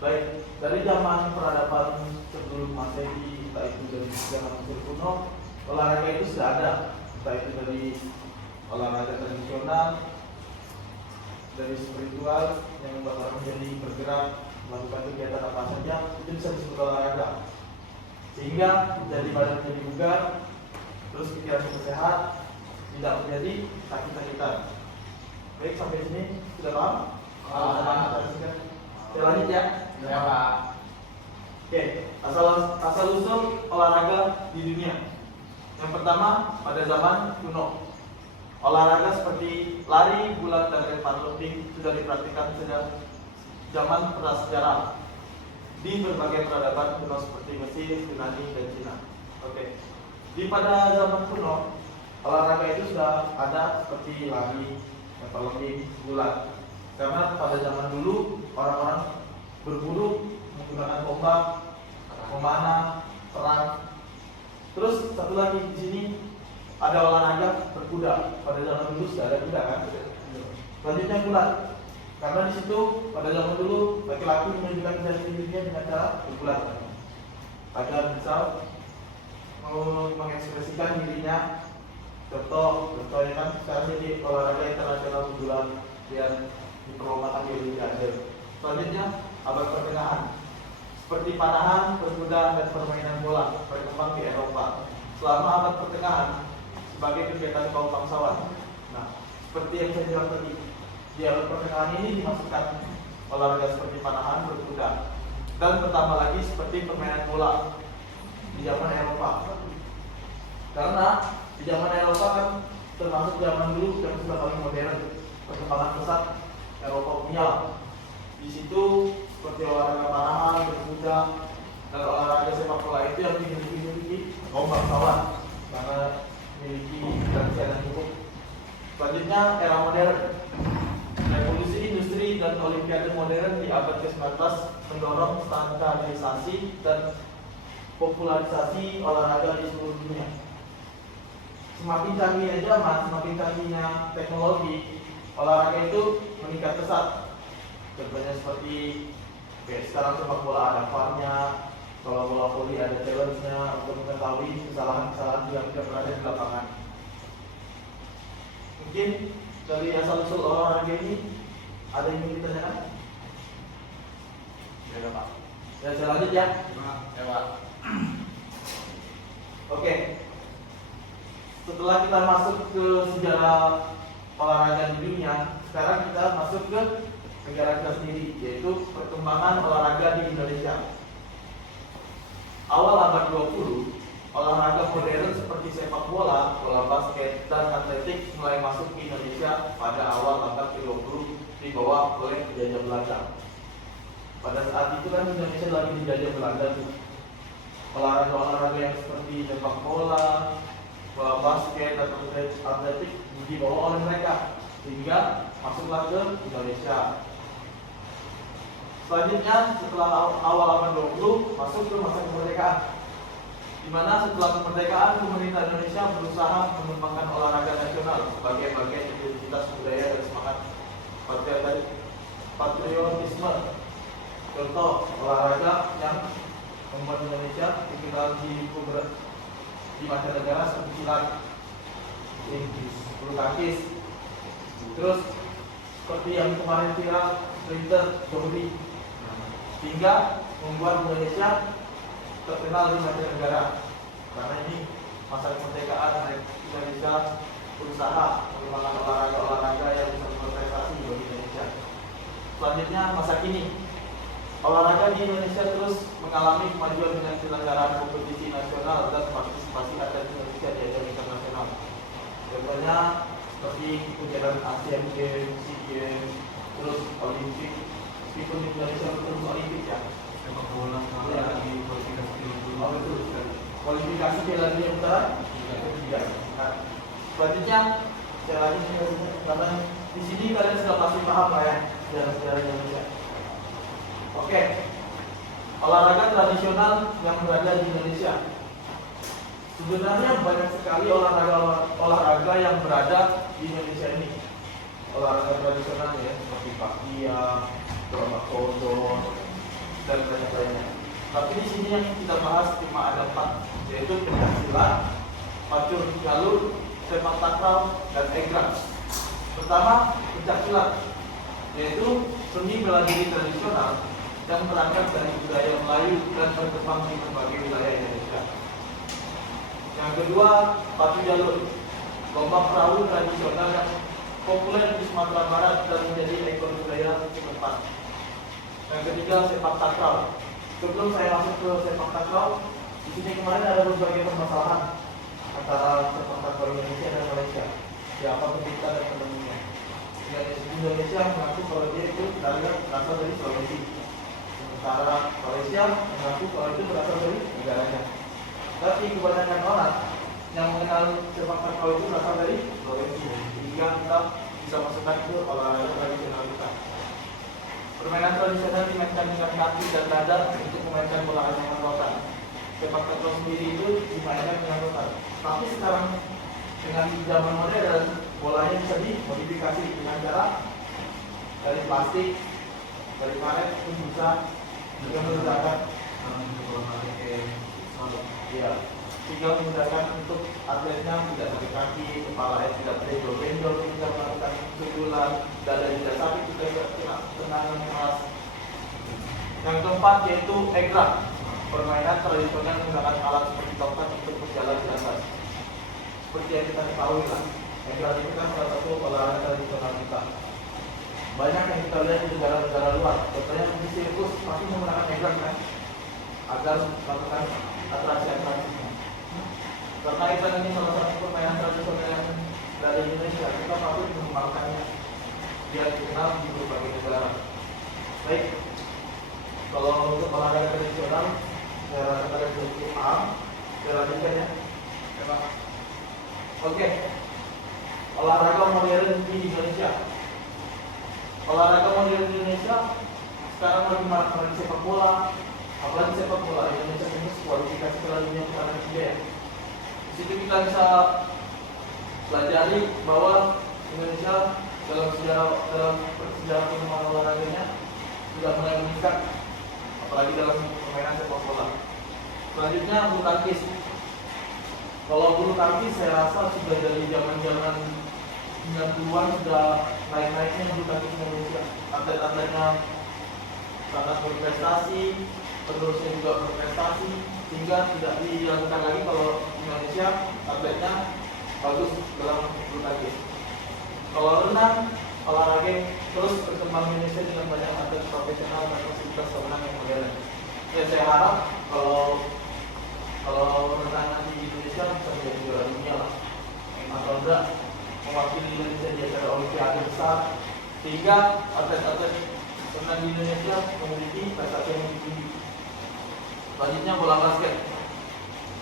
Baik, dari zaman peradaban sebelum Masehi, entah itu dari zaman Mesir kuno, olahraga itu sudah ada, entah itu dari olahraga tradisional, dari spiritual yang membuat orang menjadi bergerak, melakukan kegiatan apa saja, itu bisa disebut olahraga. Sehingga menjadi badan menjadi bugar, terus pikiran sehat, tidak menjadi sakit-sakitan. Baik, sampai sini sudah paham? Saya lanjut ya. Ya Pak. Oke, asal usul olahraga di dunia. Yang pertama, pada zaman kuno, olahraga seperti lari, gulat, dan lempar lembing sudah dipraktikkan sejak zaman prasejarah di berbagai peradaban kuno seperti Mesir, Yunani, dan Cina. Oke, pada zaman kuno, olahraga itu sudah ada seperti lari, lempar lembing, gulat. Karena pada zaman dulu orang-orang berburu menggunakan tombak, memanah, perang. Terus satu lagi di sini ada olahraga berkuda. Pada zaman dulu sudah ada kuda kan? Selanjutnya gulat. Karena di situ pada zaman dulu laki-laki menunjukkan jati dirinya dengan cara bergulat agar bisa mengekspresikan dirinya. Contohnya kan sekarang jadi olahraga internasional gulat dan dipromosikan di Olimpiade. Selanjutnya abad pertengahan, seperti panahan, berkuda, dan permainan bola berkembang di Eropa selama abad pertengahan sebagai kegiatan kaum bangsawan. Nah, seperti yang saya bilang tadi, di abad pertengahan ini dimasukkan olahraga seperti panahan, berkuda, dan pertama lagi seperti permainan bola di zaman Eropa. Karena di zaman Eropa kan termasuk zaman dulu yang sudah paling modern, perkembangan pesat Eropa punya. Di situ seperti olahraga panahan, berkuda, dan olahraga sepak bola itu yang dimiliki kaum bangsawan karena memiliki finansial yang cukup. Selanjutnya era modern, revolusi industri dan olimpiade modern di abad ke-19 mendorong standarisasi dan popularisasi olahraga di seluruh dunia. Semakin canggihnya zaman, semakin canggihnya teknologi, olahraga itu meningkat pesat. Contohnya seperti sekarang sepak bola ada VAR-nya, kalau bola voli ada challenge-nya untuk mengetahui kesalahan-kesalahan yang tidak berada di lapangan. Mungkin dari asal usul olahraga ini ada yang ingin ditanyakan? Ya Pak. Ya, saya lanjut ya. Ya Pak. Oke. Setelah kita masuk ke sejarah olahraga di dunia, sekarang kita masuk ke negara kita sendiri, yaitu perkembangan olahraga di Indonesia. Awal abad 20, olahraga modern seperti sepak bola, bola basket, dan atletik mulai masuk ke Indonesia pada awal abad ke-20 dibawa oleh penjajah Belanda. Pada saat itu kan Indonesia lagi dijajah Belanda tuh. Olahraga-olahraga yang seperti sepak bola, bola basket, dan atletik dibawa oleh mereka sehingga masuklah ke Indonesia. Selanjutnya setelah awal abad 20 masuk ke masa kemerdekaan, di mana setelah kemerdekaan pemerintah Indonesia berusaha mengembangkan olahraga nasional sebagai bagian identitas budaya dan semangat patriotisme. Contoh olahraga yang membuat Indonesia dikenal di mancanegara seperti silat, bulu tangkis, terus seperti yang kemarin viral sprinter, jogging, sehingga membuat Indonesia terkenal di mancanegara. Karena ini masa kemerdekaan Indonesia berusaha mengembangkan olahraga yang bisa berprestasi bagi Indonesia. Selanjutnya masa kini, olahraga di Indonesia terus mengalami kemajuan dengan penyelenggaraan kompetisi nasional dan partisipasi atlet Indonesia di ajang internasional. Contohnya seperti kegiatan Asian Games, SEA Games, terus Olimpik. Meskipun Indonesia belum Olimpik ya. Sepak bola sekarang lagi kualifikasi dulu. Oh betul sekali. Kualifikasi Piala Dunia Utara ketiga. Nah, selanjutnya saya lagi karena di sini kalian sudah pasti paham lah ya sejarah Indonesia. Oke, olahraga tradisional yang berada di Indonesia. Sebenarnya banyak sekali olahraga yang berada di Indonesia ini. Olahraga tradisional ya, seperti paktia, lomba kodok, dan banyak lainnya. Tapi di sini yang kita bahas cuma ada 4, yaitu pencaksilat, pacur galur, sepak takraw, dan egrang. Pertama, pencak silat, yaitu seni bela diri tradisional yang berangkat dari budaya Melayu dan berkembang di berbagai wilayah Indonesia. Yang kedua, batu jalur, lomba perahu tradisional yang populer di Sumatera Barat dan menjadi ikon budaya setempat. Yang ketiga, sepak takraw. Sebelum saya masuk ke sepak takraw, di sini kemarin ada berbagai permasalahan antara sepak takraw Indonesia dan Malaysia. Siapa pencipta dan penemunya? Indonesia mengaku kalau dia itu berasal dari Sulawesi. Sementara Malaysia mengaku kalau itu berasal dari negaranya. Tapi kebanyakan orang yang mengenal sepak takraw itu berasal dari Sulawesi. Sehingga kita bisa masukkan ke olahraga tradisional kita. Permainan tradisional dimainkan dengan kaki dan dada untuk memainkan bola dengan rotan. Sepak takraw sendiri itu dimainkan dengan rotan. Tapi sekarang dengan zaman modern, bolanya bisa dimodifikasi dengan cara dari plastik, dari karet pun bisa juga memudahkan. Ya, sehingga memudahkan untuk atletnya tidak sakit kaki, kepalanya tidak benjol-benjol, tidak melakukan sundulan, dada tidak sakit, tidak kena tendangan keras. Yang keempat yaitu egrang, permainan tradisional menggunakan alat seperti tongkat untuk berjalan di atas. Seperti yang kita ketahui lah, egrang itu kan salah satu olahraga tradisional kita. Banyak yang kita lihat di negara-negara luar, contohnya di sirkus pasti menggunakan egrang kan, agar melakukan atraksi-atraksinya. Karena itu ini salah satu permainan tradisional yang dari Indonesia, kita patut mengembangkannya biar dikenal di berbagai negara. Baik, kalau untuk olahraga tradisional, saya rasa kalian sudah cukup paham. Saya lanjutkan ya. Oke, olahraga modern di Indonesia. Olahraga modern di Indonesia sekarang lebih marak di sepak bola. Apalagi sepak bola Indonesia ini kualifikasi Piala Dunia putaran ketiga ya. Di situ kita bisa pelajari bahwa Indonesia dalam sejarah pengembangan olahraganya sudah mulai meningkat, apalagi dalam permainan sepak bola. Selanjutnya bulu tangkis. Kalau bulu tangkis saya rasa sudah dari zaman 90-an sudah naik-naiknya bulu tangkis Indonesia. Atlet-atletnya sangat berprestasi, penerusnya juga berprestasi, sehingga tidak diragukan lagi kalau Indonesia atletnya bagus dalam bulu tangkis. Kalau renang, olahraga terus berkembang Indonesia dengan banyak atlet profesional dan fasilitas renang yang modern. Ya saya harap kalau renang nanti di Indonesia bisa menjadi juara dunia lah, atau enggak mewakili Indonesia di acara Olimpiade besar, sehingga atlet-atlet renang di Indonesia memiliki prestasi yang lebih tinggi. Selanjutnya bola basket.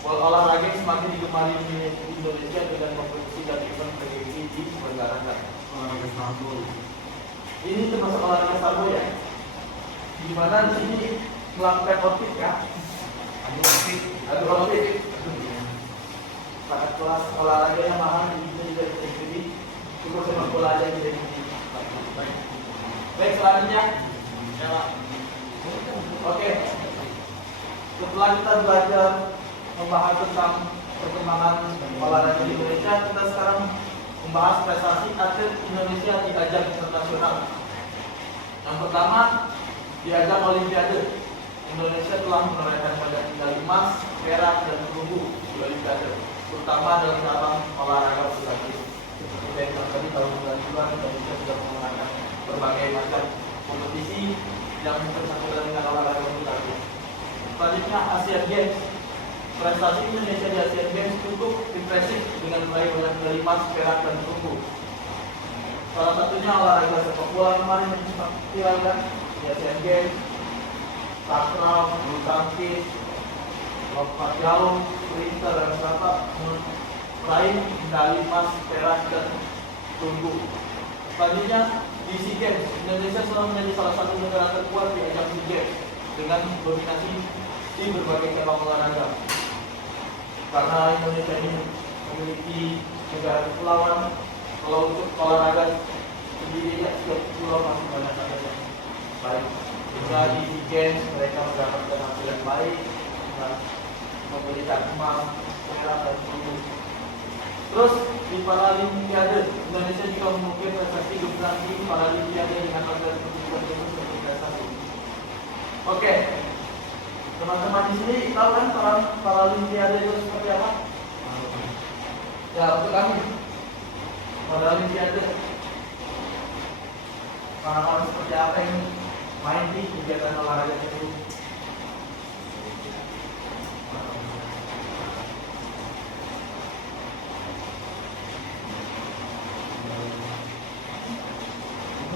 Olahraga yang semakin digemari di Indonesia dengan kompetisi dan event bergengsi diselenggarakan. Olahraga sambo. Ini termasuk olahraga sambo ya? Di mana di sini melakukan outfit ya? Adu outfit. Pada kelas olahraga yang mahal di sini juga jadi cukup sepak bola aja jadi. Baik, selanjutnya. Oke. Setelah kita belajar membahas tentang perkembangan olahraga di Indonesia, kita sekarang membahas prestasi atlet Indonesia di ajang internasional. Yang pertama, di ajang Olimpiade, Indonesia telah menorehkan banyak medali emas, perak, dan perunggu di Olimpiade, terutama dalam cabang olahraga bulu tangkis. Seperti saya bilang tadi, tahun 90-an Indonesia sudah memenangkan berbagai macam kompetisi yang bersangkutan dengan olahraga bulu tangkis. Selanjutnya Asian Games. Prestasi Indonesia di Asian Games cukup impresif dengan meraih banyak medali emas, perak, dan perunggu. Salah satunya olahraga sepak bola kemarin yang sempat dilakukan di Asian Games, takraw, bulu tangkis, lompat jauh, sprinter, dan serta meraih medali emas, perak, dan perunggu. Selanjutnya di SEA Games, Indonesia selalu menjadi salah satu negara terkuat di ajang SEA Games dengan dominasi di berbagai cabang olahraga. Karena Indonesia ini memiliki negara kepulauan, kalau untuk olahraga sendiri ya setiap pulau masih banyak yang baik. Sehingga di SEA Games mereka mendapatkan hasil yang baik dan memberikan emas, perak, dan perunggu. Terus di Paralimpiade Indonesia juga memiliki prestasi dominasi Paralimpiade dengan ragam pertunjukan seperti prestasi. Oke, teman-teman di sini tahu kan Paralimpiade itu seperti apa? Ya, untuk kami Paralimpiade orang-orang seperti apa yang main di kegiatan olahraga itu?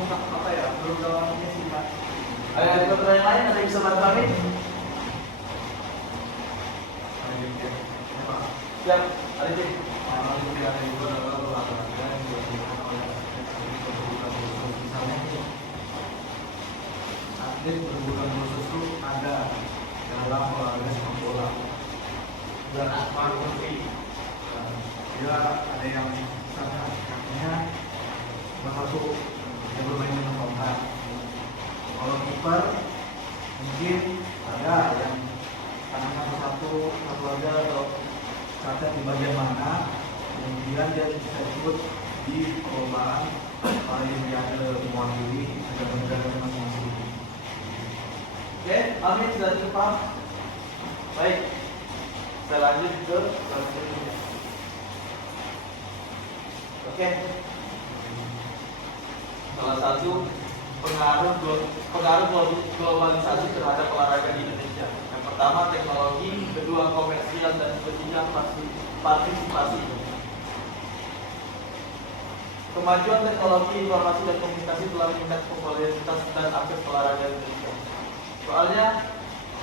Apa ya? Belum tahu sih, Pak. Ada pertanyaan yang lain? Ada yang bisa bantu kami? Siap, ada sih. Paralimpiade itu adalah olahraga yang dilakukan oleh atlet berkebutuhan khusus itu ada dalam olahraga sepak bola. Dan dia ada yang misalnya kakinya masuk yang bermain dengan kontak. Kalau kiper mungkin ada yang tangannya satu aja atau cacat di bagian mana, kemudian dia bisa ikut di perlombaan Paralimpiade mewakili negara-negara masing-masing. Oke, Amin sudah cukup paham? Baik, kita lanjut ke selanjutnya. Oke, salah satu pengaruh globalisasi terhadap olahraga di Indonesia. Yang pertama teknologi, kedua komersial, dan ketiga partisipasi. Kemajuan teknologi informasi dan komunikasi telah meningkatkan popularitas dan akses olahraga di Indonesia. Soalnya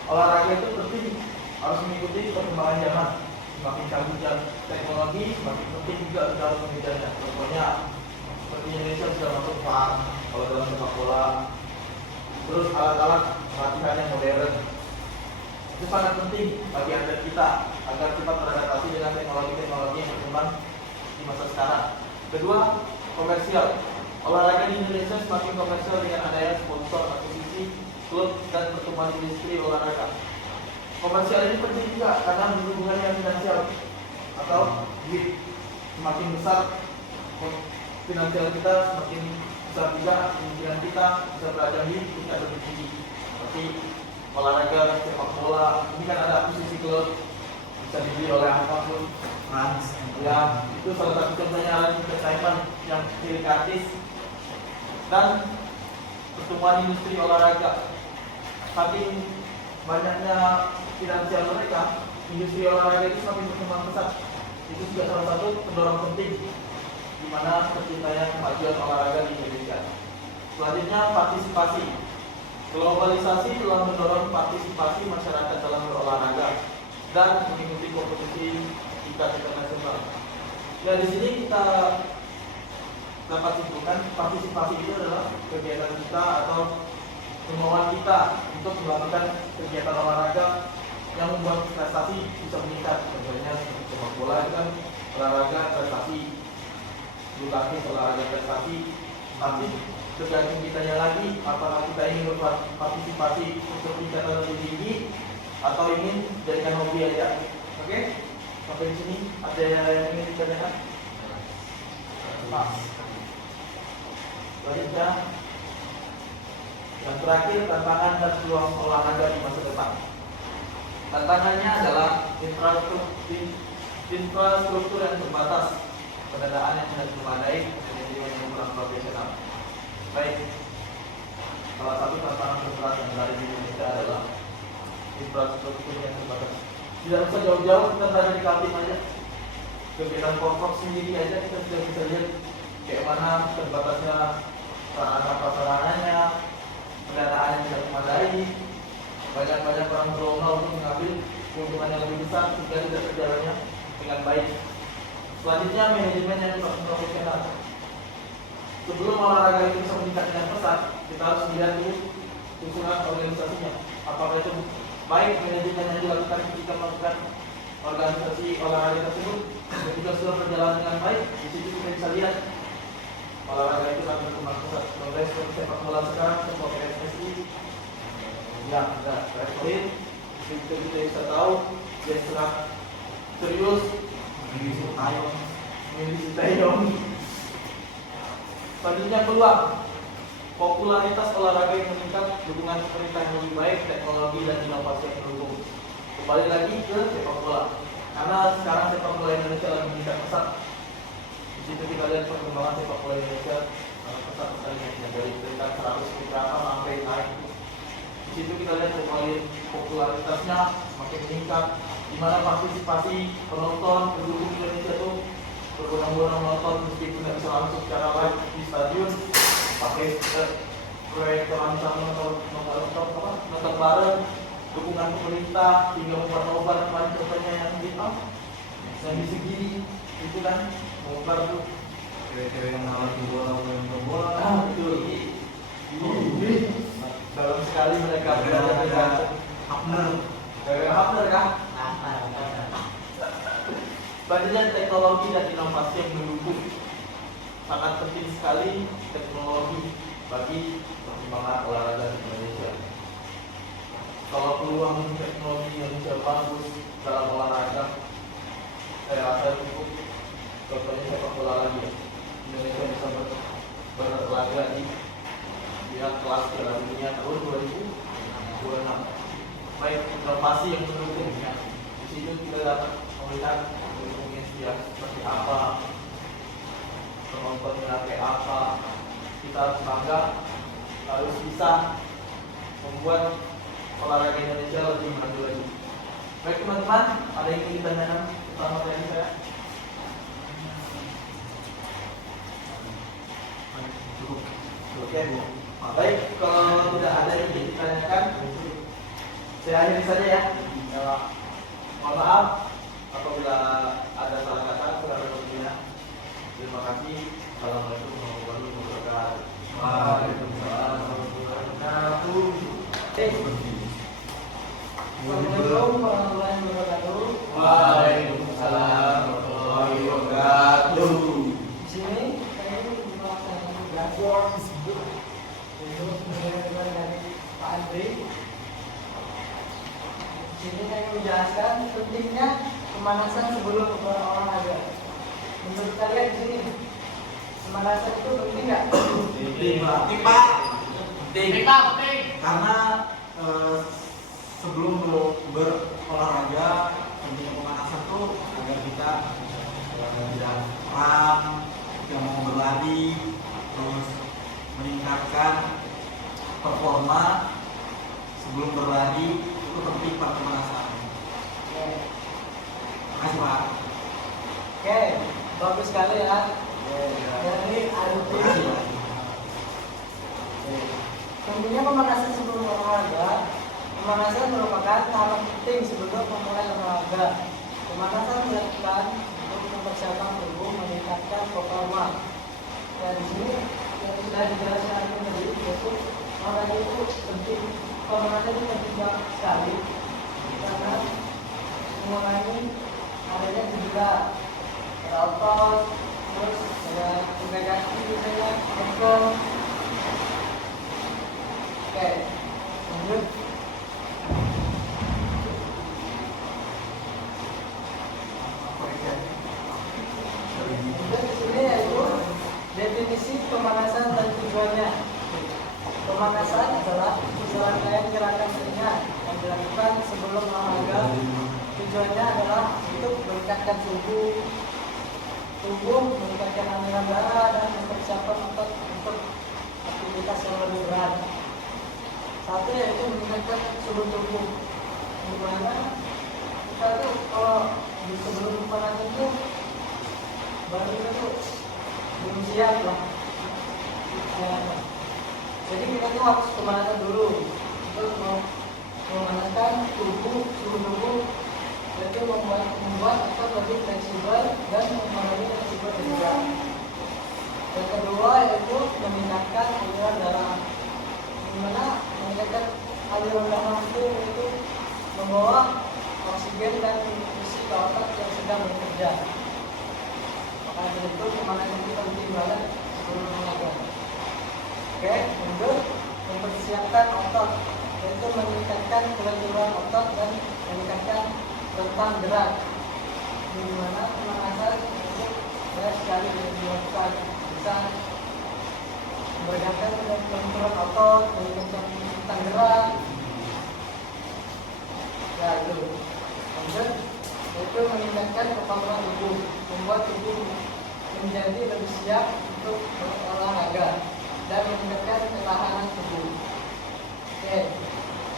olahraga itu penting, harus mengikuti perkembangan zaman. Semakin canggih teknologi, semakin penting juga kita harus mengejarnya. Contohnya seperti Indonesia sudah masuk VAR kalau dalam sepak bola. Terus alat-alat latihan yang modern itu sangat penting bagi atlet kita agar cepat beradaptasi dengan teknologi-teknologi yang berkembang di masa sekarang. Kedua, komersial. Olahraga di Indonesia semakin komersial dengan adanya sponsor, akuisisi, klub, dan pertumbuhan industri olahraga. Komersial ini penting juga karena berhubungan dengan finansial atau duit. Semakin besar finansial kita, semakin besar juga kemungkinan kita bisa berada di tingkat lebih tinggi. Seperti olahraga sepak bola, ini kan ada akuisisi klub, bisa dibeli oleh apapun. Ya, itu salah satu contohnya adalah entertainment yang milik artis dan pertumbuhan industri olahraga. Saking banyaknya finansial mereka, industri olahraga itu semakin berkembang pesat. Itu juga salah satu pendorong penting di mana terciptanya kemajuan olahraga di Indonesia. Selanjutnya partisipasi. Globalisasi telah mendorong partisipasi masyarakat dalam berolahraga dan mengikuti kompetisi tingkat internasional. Ya, di sini kita dapat simpulkan partisipasi itu adalah kegiatan kita atau kemauan kita untuk melakukan kegiatan olahraga yang membuat prestasi bisa meningkat. Contohnya seperti sepak bola itu kan olahraga prestasi, bulu tangkis olahraga prestasi. Tapi tergantung kitanya lagi, apakah kita ingin berpartisipasi untuk tingkatan lebih tinggi atau ingin jadikan hobi aja. Oke? Sampai di sini ada yang ingin ditanyakan? Pas. Selanjutnya, yang terakhir, tantangan dan peluang olahraga di masa depan. Tantangannya adalah infrastruktur yang terbatas, pendanaan yang tidak memadai, dan yang kurang profesional. Baik, salah satu tantangan terberat yang berada di Indonesia adalah infrastruktur yang terbatas. Tidak usah jauh-jauh, kita berada di Kaltim aja. Kegiatan pokok sendiri aja kita sudah bisa lihat kayak mana terbatasnya sarana prasarananya, pendanaan yang tidak memadai, banyak orang berlomba untuk mengambil keuntungan yang lebih besar sehingga tidak berjalannya dengan baik. Selanjutnya, manajemen yang profesional. Sebelum olahraga itu bisa meningkat dengan pesat, kita harus melihat dulu susunan organisasinya. Apakah itu baik manajemen yang dilakukan ketika melakukan organisasi olahraga tersebut, ketika sudah berjalan dengan baik, di situ kita bisa lihat olahraga itu akan berkembang pesat. Contohnya seperti sepak bola sekarang, sepak PSSI, ya, restorin, kita bisa tahu dia sangat serius, Ini Sintayong Milih Sintayong. Selanjutnya peluang. Popularitas olahraga yang meningkat, dukungan pemerintah yang lebih baik, teknologi dan inovasi yang mendukung. Kembali lagi ke sepak bola. Karena sekarang sepak bola Indonesia lagi meningkat pesat. Di situ kita lihat perkembangan sepak bola Indonesia sangat pesat sekali naiknya dari peringkat 100 berapa sampai naik. Di situ kita lihat popularitasnya makin meningkat. Di mana partisipasi penonton pendukung Indonesia tuh berbondong-bondong nonton meskipun tidak bisa langsung secara live di stadion, pakai proyektor sama nonton bareng, dukungan pemerintah hingga membuat nobar kemarin contohnya yang di segini itu kan nobar tuh cewek-cewek yang merawat bola bola betul. Dalam sekali mereka berada dengan Hapner Hapner kan. Selanjutnya teknologi dan inovasi yang mendukung. Sangat penting sekali teknologi bagi perkembangan olahraga di Indonesia. Kalau peluang teknologi Indonesia bagus dalam olahraga, saya rasa cukup. Contohnya sepak bola lagi, Indonesia bisa berlaga di kelas Piala Dunia tahun 2026. Baik inovasi yang mendukung. Di situ kita dapat melihat ya seperti apa, penontonnya kayak apa. Kita harus bangga, harus bisa membuat olahraga Indonesia lebih maju lagi. Baik teman-teman, ada yang ingin ditanyakan pertama dari saya? Oke, baik, kalau tidak ada yang ingin ditanyakan, saya akhiri saja ya. Mohon maaf apabila ada salah kata, kurang lebihnya. Terima kasih. Assalamualaikum warahmatullahi wabarakatuh. Waalaikumsalam warahmatullahi wabarakatuh. Assalamualaikum warahmatullahi wabarakatuh. Waalaikumsalam warahmatullahi wabarakatuh. Di sini saya ingin melaksanakan tugas untuk mendengarkan dari Pak Andri. Di sini saya ingin menjelaskan pentingnya pemanasan sebelum olahraga. Menurut kalian di sini pemanasan itu penting nggak? penting Pak karena sebelum berolahraga pentingnya pemanasan tuh agar kita tidak perang, tidak mau berlari, terus meningkatkan performa sebelum berlari itu penting Pak pemanasan. Makasih Pak. Oke, bagus sekali ya. Dari Alfi. Makasih Pak. Tentunya pemanasan sebelum olahraga. Pemanasan merupakan hal penting sebelum memulai olahraga. Pemanasan dilakukan untuk mempersiapkan tubuh meningkatkan performa. Dan di sini yang sudah dijelaskan tadi yaitu olahraga itu penting. Pemanasan itu penting sekali karena mengurangi adanya cedera, ada otot, terus ada kaki misalnya, ankle. Oke, lanjut. Lanjut di sini yaitu definisi pemanasan dan tujuannya. Pemanasan adalah serangkaian gerakan ringan yang dilakukan sebelum olahraga. Tujuannya adalah untuk meningkatkan tubuh, meningkatkan aliran darah dan mempersiapkan otot untuk aktivitas yang lebih berat. Satu yaitu meningkatkan suhu tubuh. Dimana kita tuh kalau di sebelum pemanasan itu badan kita tuh belum siap lah. Jadi kita tuh harus pemanasan dulu untuk memanaskan suhu tubuh, yaitu membuat otot lebih fleksibel dan mengurangi resiko cedera. Yang kedua yaitu meningkatkan aliran darah. Dimana meningkatkan aliran darah itu membawa oksigen dan nutrisi ke otot yang sedang bekerja. Maka dari itu pemanasan itu penting banget sebelum olahraga. Oke, untuk mempersiapkan otot, yaitu meningkatkan kelenturan otot dan meningkatkan rentang gerak. Di mana pemanasan itu banyak sekali yang dilakukan. Bisa memegangkan benturan otot, meningkatkan gerak. Ya itu. Lanjut, yaitu meningkatkan kepatuhan tubuh, membuat tubuh menjadi lebih siap untuk berolahraga dan meningkatkan ketahanan tubuh. Oke,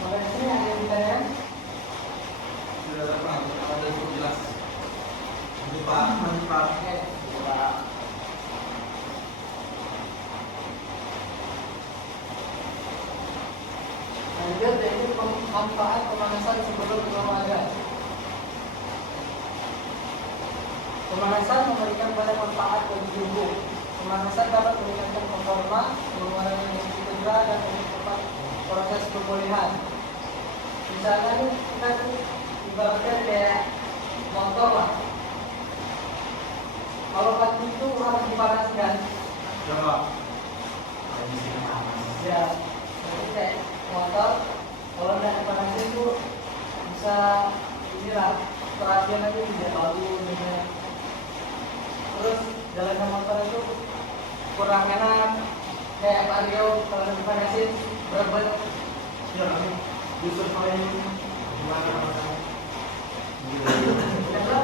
sampai di sini ada yang ditanya? Sudah datang, ada cukup jelas. Lanjut Pak, lanjut Pak. Oke. Pak. Lanjut, yaitu manfaat pemanasan sebelum berolahraga. Pemanasan memberikan banyak manfaat bagi tubuh. Pemanasan dapat meningkatkan performa, mengurangi risiko cedera dan mempercepat proses pemulihan. Misalnya nih, kita tuh ibaratnya kayak motor lah. Kalau kaki itu harus dipanaskan, Ya Pak. ya seperti kayak motor. Kalau nggak dipanasin itu bisa inilah perhatian aja tidak tahu gitu. Terus jalan motor itu kurang enak, kayak Mario kalau dipanasin berbet. Ya, justru paling gimana rasanya? Kenapa?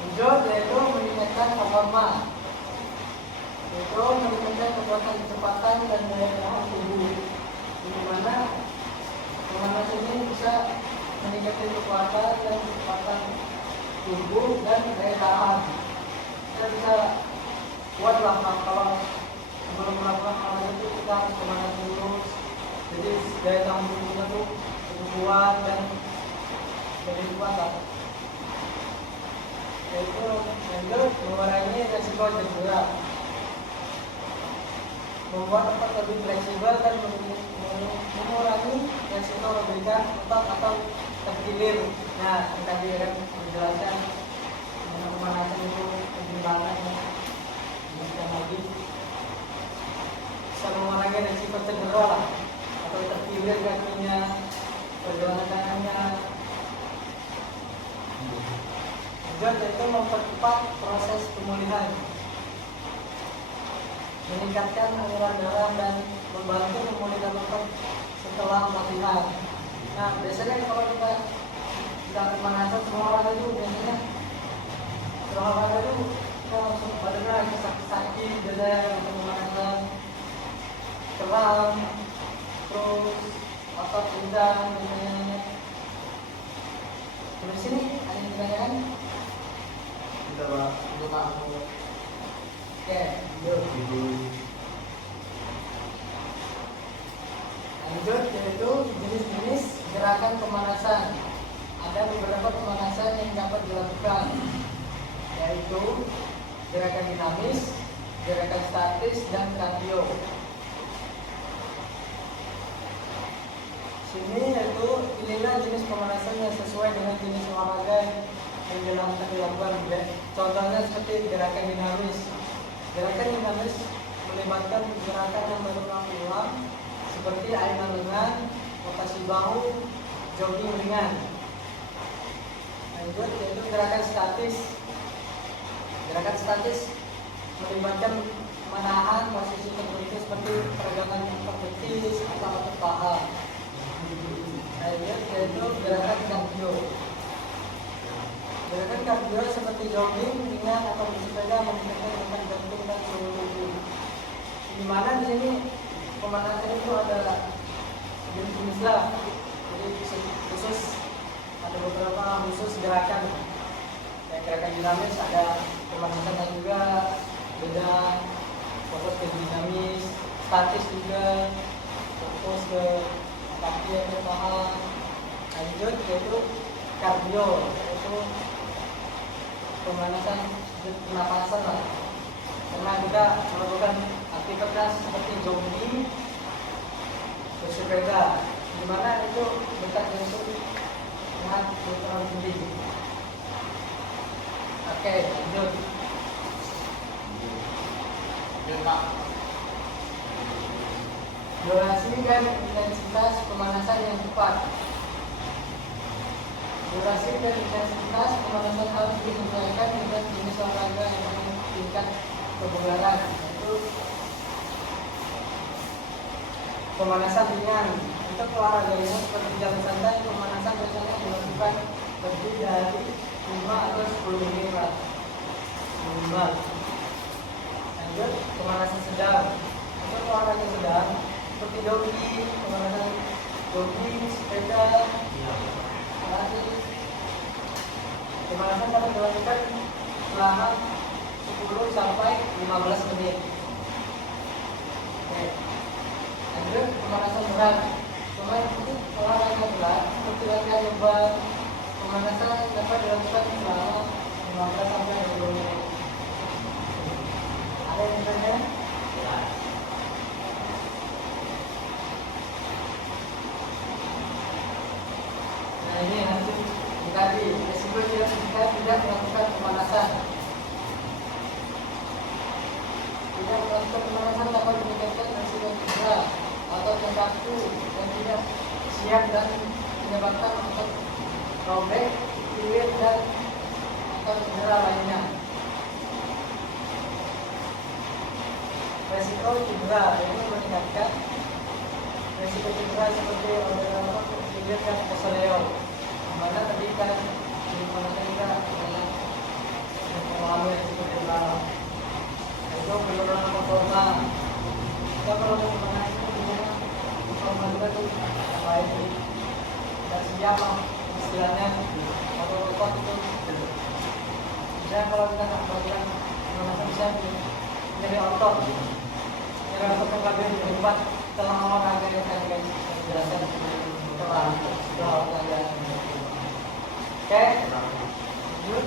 Lanjut, yaitu meningkatkan performa, yaitu meningkatkan kekuatan kecepatan dan daya tahan tubuh. Di mana pemanasan ini bisa meningkatkan kekuatan dan kecepatan tubuh dan daya tahan. Kita bisa kuat lah kalau sebelum melakukan olahraga itu kita harus pemanasan dulu. Jadi daya tahan tubuh kita tuh lebih kuat dan lebih kuat lah. Yaitu lanjut mengurangi resiko cedera, membuat otot lebih fleksibel dan mengurangi resiko memberikan otot atau terkilir. Nah, yang tadi kan menjelaskan dengan pemanasan itu ketimbangan bisa lagi bisa mengurangi resiko cedera lah, atau terkilir kakinya, pergelangan tangannya. Lanjut, yaitu mempercepat proses pemulihan, meningkatkan aliran darah dan membantu memulihkan otot setelah latihan. Nah, biasanya kalau kita pemanasan semua orang itu biasanya setelah olahraga itu kita langsung badannya lagi sakit-sakit, biasanya untuk pemanasan kram, terus otot pinggang biasanya. Terus sini ada yang ditanyakan? Kita Pak. Oke, yuk. Lanjut, yaitu jenis-jenis gerakan pemanasan. Ada beberapa pemanasan yang dapat dilakukan, yaitu gerakan dinamis, gerakan statis, dan kardio. Sini yaitu pilihlah jenis pemanasan yang sesuai dengan jenis olahraga yang dilakukan. Contohnya seperti gerakan dinamis. Gerakan dinamis melibatkan gerakan yang berulang-ulang seperti ayunan lengan, rotasi bahu, jogging ringan. Lanjut, yaitu gerakan statis. Gerakan statis melibatkan menahan posisi tertentu seperti peregangan otot betis atau otot paha. Lanjut, yaitu gerakan kardio. Gerakan kardio seperti jogging ringan atau bersepeda meningkatkan detak jantung dan seluruh tubuh. Di mana di sini pemanasan itu ada jenis-jenis lah. Jadi khusus ada beberapa khusus gerakan. Kayak gerakan dinamis ada pemanasan juga beda, fokus ke dinamis, statis juga fokus ke kaki atau paha. Lanjut yaitu kardio, yaitu pemanasan pernapasan lah. Karena kita melakukan aktivitas seperti jogging, bersepeda, di mana itu detak jantung sangat terlalu tinggi. Oke, lanjut. Pak. Durasi dan intensitas pemanasan yang tepat. Durasi dan intensitas pemanasan harus disesuaikan dengan jenis olahraga yang tingkat kebugaran. Yaitu pemanasan ringan. Untuk olahraga ini seperti jalan santai, pemanasan biasanya dilakukan lebih dari 5 atau 10 menit minimal. Lanjut, pemanasan sedang. Untuk olahraga sedang seperti jogging, pemanasan jogging, sepeda, lari. Pemanasan dapat dilakukan selama 10 sampai 15 menit. Oke. Lanjut, pemanasan berat. Pemanasan olahraga berat seperti latihan beban. Pemanasan dapat dilakukan selama 15 sampai 20 menit. Ada yang bertanya? Nah, ini hasil tadi. Resiko jika tidak melakukan pemanasan. Tidak melakukan pemanasan dapat meningkatkan resiko cedera atau terkaku dan tidak siap dan menyebabkan untuk robek, lilit dan atau cedera lainnya. Resiko cedera ini meningkatkan resiko cedera seperti otot lilit dan koseleo. Dimana tadi kan di mana kita adalah mengalami resiko cedera. Itu penurunan performa. Kita perlu mengenai performa kita itu baik dan siap istilahnya atau otot itu. Dan kalau kita melakukan pemanasan bisa jadi otot. Yang otot yang lebih berubah setelah olahraga yang tadi guys jelaskan setelah olahraga. Oke. Lanjut.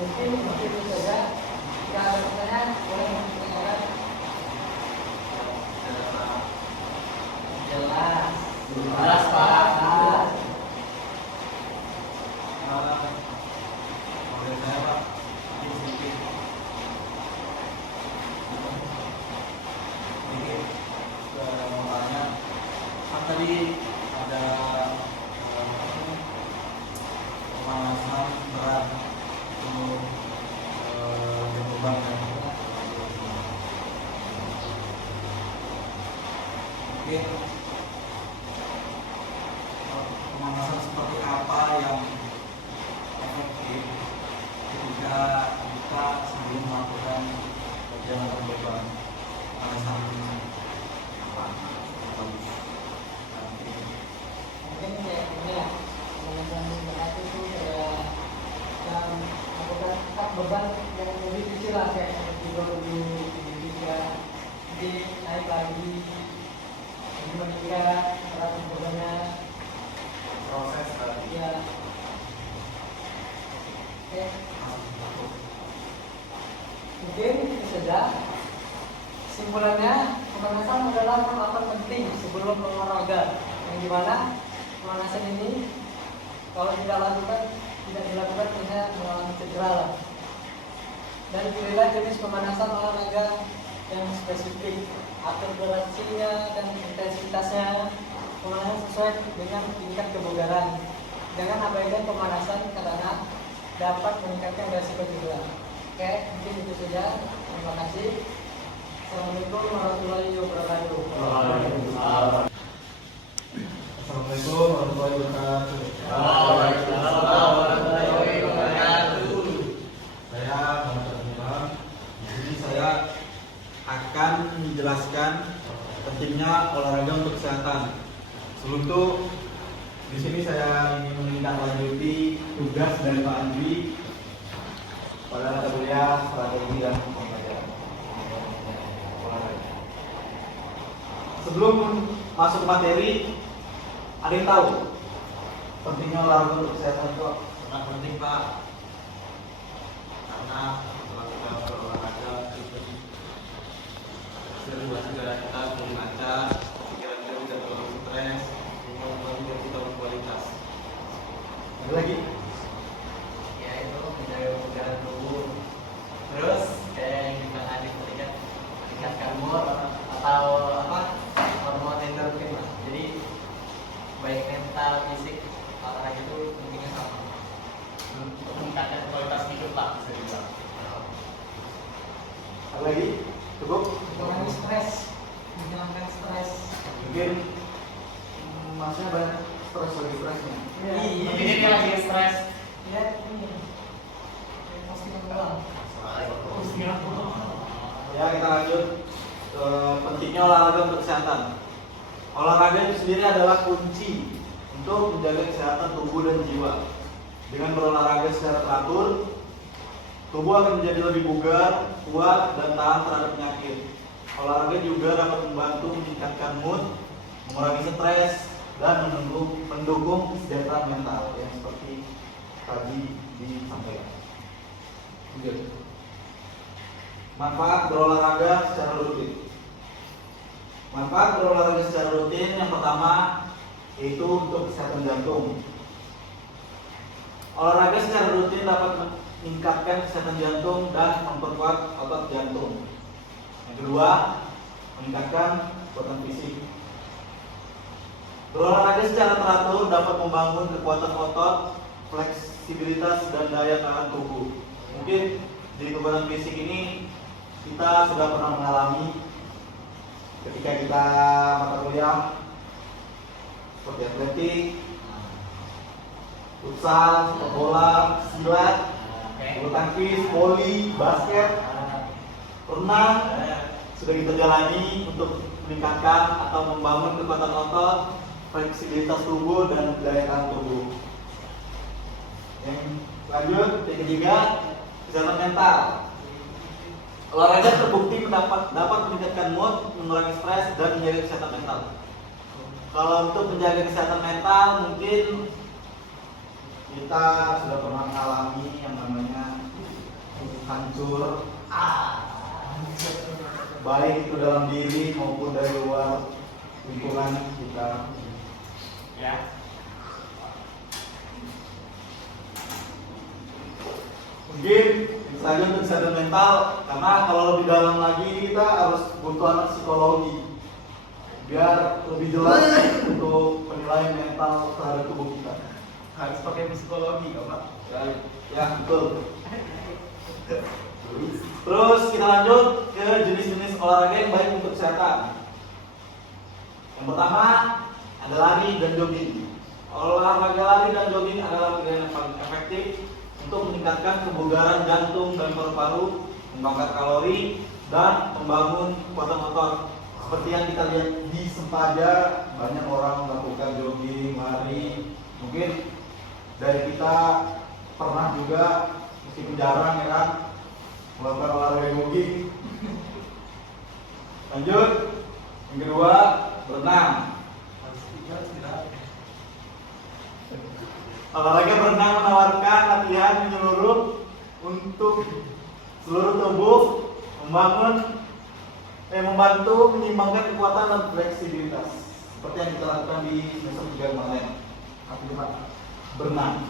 Mungkin itu saja. Jika ada pertanyaan boleh ditanyakan. Jelas. Jelas, Pak. Oleh saya Pak, ini sedikit mau tanya, kan tadi ada pemanasan berat untuk beban ya. Mungkin pemanasan seperti apa yang efektif ketika kita sebelum melakukan perjalanan beban pada saat ini apa bagus nanti Mungkin kayak ini ya, pemanasan berat itu kayak yang melakukan angkat beban yang lebih kecil lah kayak seperti dulu juga jadi naik lagi jadi meningkat berat bebannya proses tadi ya. Oke, mungkin itu saja. Kesimpulannya, pemanasan adalah tahapan penting sebelum olahraga. Yang dimana pemanasan ini kalau tidak dilakukan hanya mengalami cedera lah. Dan pilihlah jenis pemanasan olahraga yang spesifik, atur durasinya dan intensitasnya. Pemanasan sesuai dengan tingkat kebugaran. Jangan abaikan pemanasan karena dapat meningkatkan resiko cedera. Oke, mungkin itu saja. Terima kasih. Assalamualaikum warahmatullahi wabarakatuh. Assalamualaikum warahmatullahi wabarakatuh. Waalaikumsalam warahmatullahi wabarakatuh. Saya Muhammad Abdullah. Di sini saya akan menjelaskan pentingnya olahraga untuk kesehatan. Sebelum itu, di sini saya ingin menindaklanjuti tugas dari Pak Andri pada mata kuliah strategi dan pembelajaran olahraga. Sebelum masuk materi, ada yang tahu pentingnya olahraga untuk kesehatan kok? sangat penting Pak, karena setelah kita berolahraga itu sirkulasi darah kita lebih lancar, pikiran kita tidak terlalu stres, sehingga membuat hidup kita berkualitas. Ada lagi? Ya itu menjaga kebugaran tubuh. Terus kayak yang kita tadi meningkatkan mood atau apa untuk meningkatkan kualitas hidup lah bisa dibilang. Apa lagi? Cukup? Mengurangi stres, menghilangkan stres. Mungkin masnya banyak stresnya. Iya. Ini lagi stres. Ya, ini pasti mengulang. Ya, kita lanjut ke pentingnya olahraga untuk kesehatan. Olahraga itu sendiri adalah kunci untuk menjaga kesehatan tubuh dan jiwa. Dengan berolahraga secara teratur, tubuh akan menjadi lebih bugar, kuat, dan tahan terhadap penyakit. Olahraga juga dapat membantu meningkatkan mood, mengurangi stres, dan mendukung kesejahteraan mental yang seperti tadi disampaikan. Lanjut. Manfaat berolahraga secara rutin. Manfaat berolahraga secara rutin yang pertama yaitu untuk kesehatan jantung. Olahraga secara rutin dapat meningkatkan kesehatan jantung dan memperkuat otot jantung. Yang kedua, meningkatkan kekuatan fisik. Berolahraga secara teratur dapat membangun kekuatan otot, fleksibilitas, dan daya tahan tubuh. Mungkin di kekuatan fisik ini kita sudah pernah mengalami ketika kita mata kuliah seperti atletik, futsal, sepak bola, silat, bulu tangkis, voli, basket, renang sudah kita jalani untuk meningkatkan atau membangun kekuatan otot, fleksibilitas tubuh, dan daya tahan tubuh. Yang lanjut, yang ketiga, kesehatan mental. Olahraga terbukti dapat meningkatkan mood, mengurangi stres, dan menjaga kesehatan mental. Kalau untuk menjaga kesehatan mental, mungkin kita sudah pernah mengalami yang namanya hancur, baik itu dalam diri maupun dari luar lingkungan kita. Ya. Mungkin saja untuk kesehatan mental, karena kalau lebih dalam lagi kita harus butuh anak psikologi biar lebih jelas untuk penilaian mental terhadap tubuh kita. Harus pakai psikologi kok Pak. Ya betul. Terus kita lanjut ke jenis-jenis olahraga yang baik untuk kesehatan. Yang pertama ada lari dan jogging. Olahraga lari dan jogging adalah pilihan yang paling efektif untuk meningkatkan kebugaran jantung dan paru-paru, membakar kalori, dan membangun kekuatan otot. Seperti yang kita lihat di Sempaja, banyak orang melakukan jogging, lari. Mungkin dari kita pernah juga, meskipun jarang ya kan, melakukan olahraga jogging. Lanjut, yang kedua berenang. Olahraga berenang menawarkan latihan menyeluruh untuk seluruh tubuh, membantu menyeimbangkan kekuatan dan fleksibilitas. Seperti yang kita lakukan di semester 3 kemarin. Apa itu Pak? Berenang.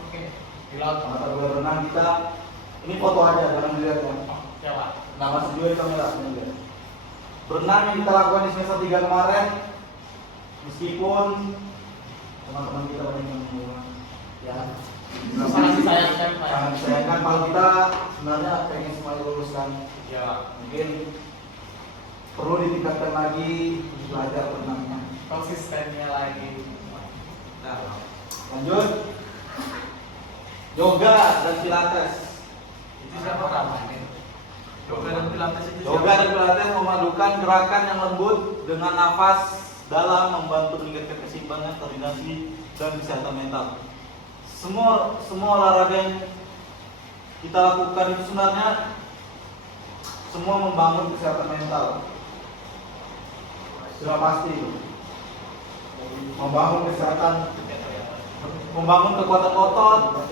Oke. Di laut. Mata kuliah berenang kita. Ini foto aja, jangan dilihat ya. Ya Pak. Nah, masih juga di kamera. Berenang yang kita lakukan di semester 3 kemarin, meskipun teman-teman kita banyak yang ya Sangat disayangkan Pak. sangat disayangkan, kalau kita sebenarnya pengen semuanya lulus kan. Ya Pak. Mungkin perlu ditingkatkan lagi belajar berenangnya. Konsistennya lagi. Nah, lanjut, yoga dan pilates. Itu siapa namanya? Yoga dan pilates itu Yoga dan pilates memadukan gerakan yang lembut dengan nafas dalam, membantu meningkatkan keseimbangan, koordinasi, dan kesehatan mental. Semua olahraga yang kita lakukan itu sebenarnya semua membangun kesehatan mental. Sudah pasti itu. Membangun kesehatan, membangun kekuatan otot,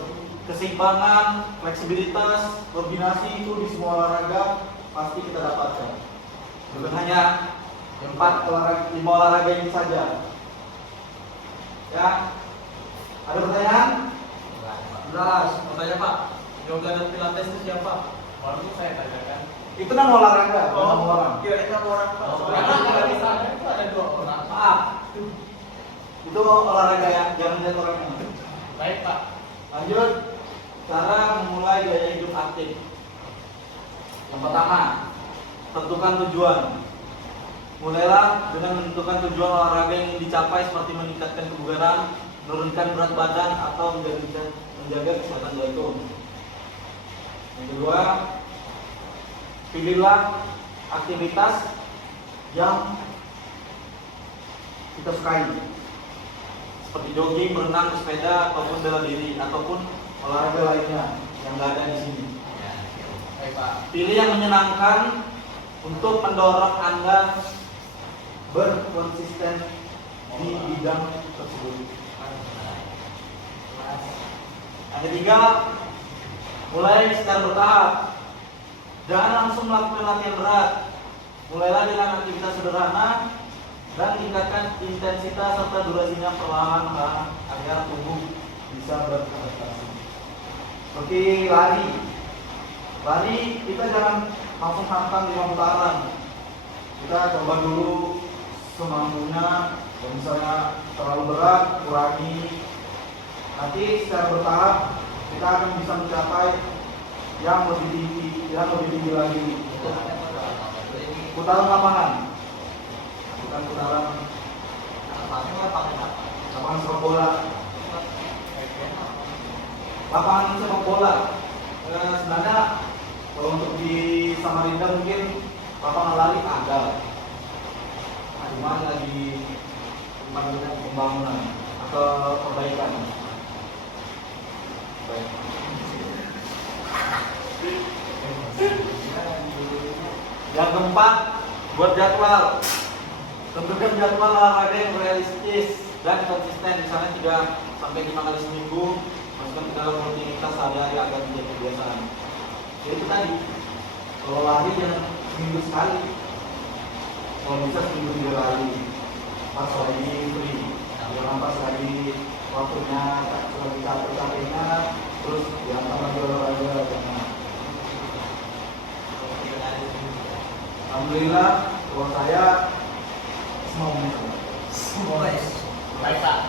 keseimbangan, fleksibilitas, koordinasi itu di semua olahraga pasti kita dapatkan. Bukan hanya 5 olahraga ini saja. Ya, ada pertanyaan? Jelas, mau tanya Pak, yoga dan pilates itu siapa? Baru saya tanyakan. Itu nama olahraga, nama orang. Kirain nama orang Pak. Karena di sana itu ada 2 orang. Maaf, itu olahraga ya, jangan lihat orangnya. Baik Pak. Lanjut, cara memulai gaya hidup aktif. Yang pertama, tentukan tujuan. Mulailah dengan menentukan tujuan olahraga yang ingin dicapai seperti meningkatkan kebugaran, menurunkan berat badan, atau menjaga kesehatan jantung. Yang kedua, pilihlah aktivitas yang kita sukai, seperti jogging, berenang, bersepeda, ataupun bela diri, ataupun olahraga lainnya yang nggak ada di sini. Baik Pak. Pilih yang menyenangkan untuk mendorong Anda berkonsisten di bidang tersebut. Yang ketiga, mulai secara bertahap. Jangan langsung melakukan latihan berat. Mulailah dengan aktivitas sederhana dan tingkatkan intensitas serta durasinya perlahan-lahan agar tubuh bisa beradaptasi. Seperti lari. Lari kita jangan langsung hantam 5 putaran. Kita coba dulu semampunya. Kalau misalnya terlalu berat, kurangi. Nanti secara bertahap kita akan bisa mencapai yang lebih tinggi lagi. Putaran lapangan, bukan putaran lapangan sepak bola. Lapangan sepak bola. Sebenarnya kalau untuk di Samarinda mungkin lapangan lari ada, cuma lagi pembangunan atau perbaikan. Baik. Yang keempat, buat jadwal. Tentukan jadwal olahraga yang realistis dan konsisten, misalnya 3-5 kali seminggu, masukkan ke dalam rutinitas sehari-hari agar menjadi kebiasaan. Jadi itu tadi, kalau lari jangan seminggu sekali, kalau bisa seminggu 3 kali, pas lagi free, jangan pas lagi waktunya lagi capek-capeknya, terus diantar lagi olahraga, jangan. Alhamdulillah, kalau saya semua. Baik Pak.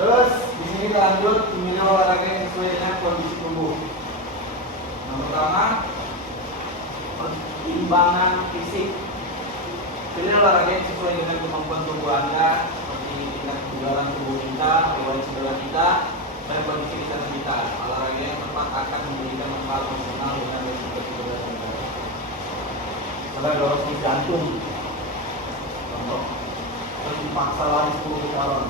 Terus di sini kita lanjut memilih olahraga yang sesuai dengan kondisi tubuh. Yang pertama, pertimbangan fisik. Pilih olahraga yang sesuai dengan kemampuan tubuh Anda, seperti tingkat kebugaran tubuh kita, riwayat cedera kita, dan kondisi kesehatan kita. Olahraga yang tepat akan memberikan manfaat maksimal dengan resiko cedera kita. Misalnya dorong jantung, contoh, terus dipaksa lari 10 putaran,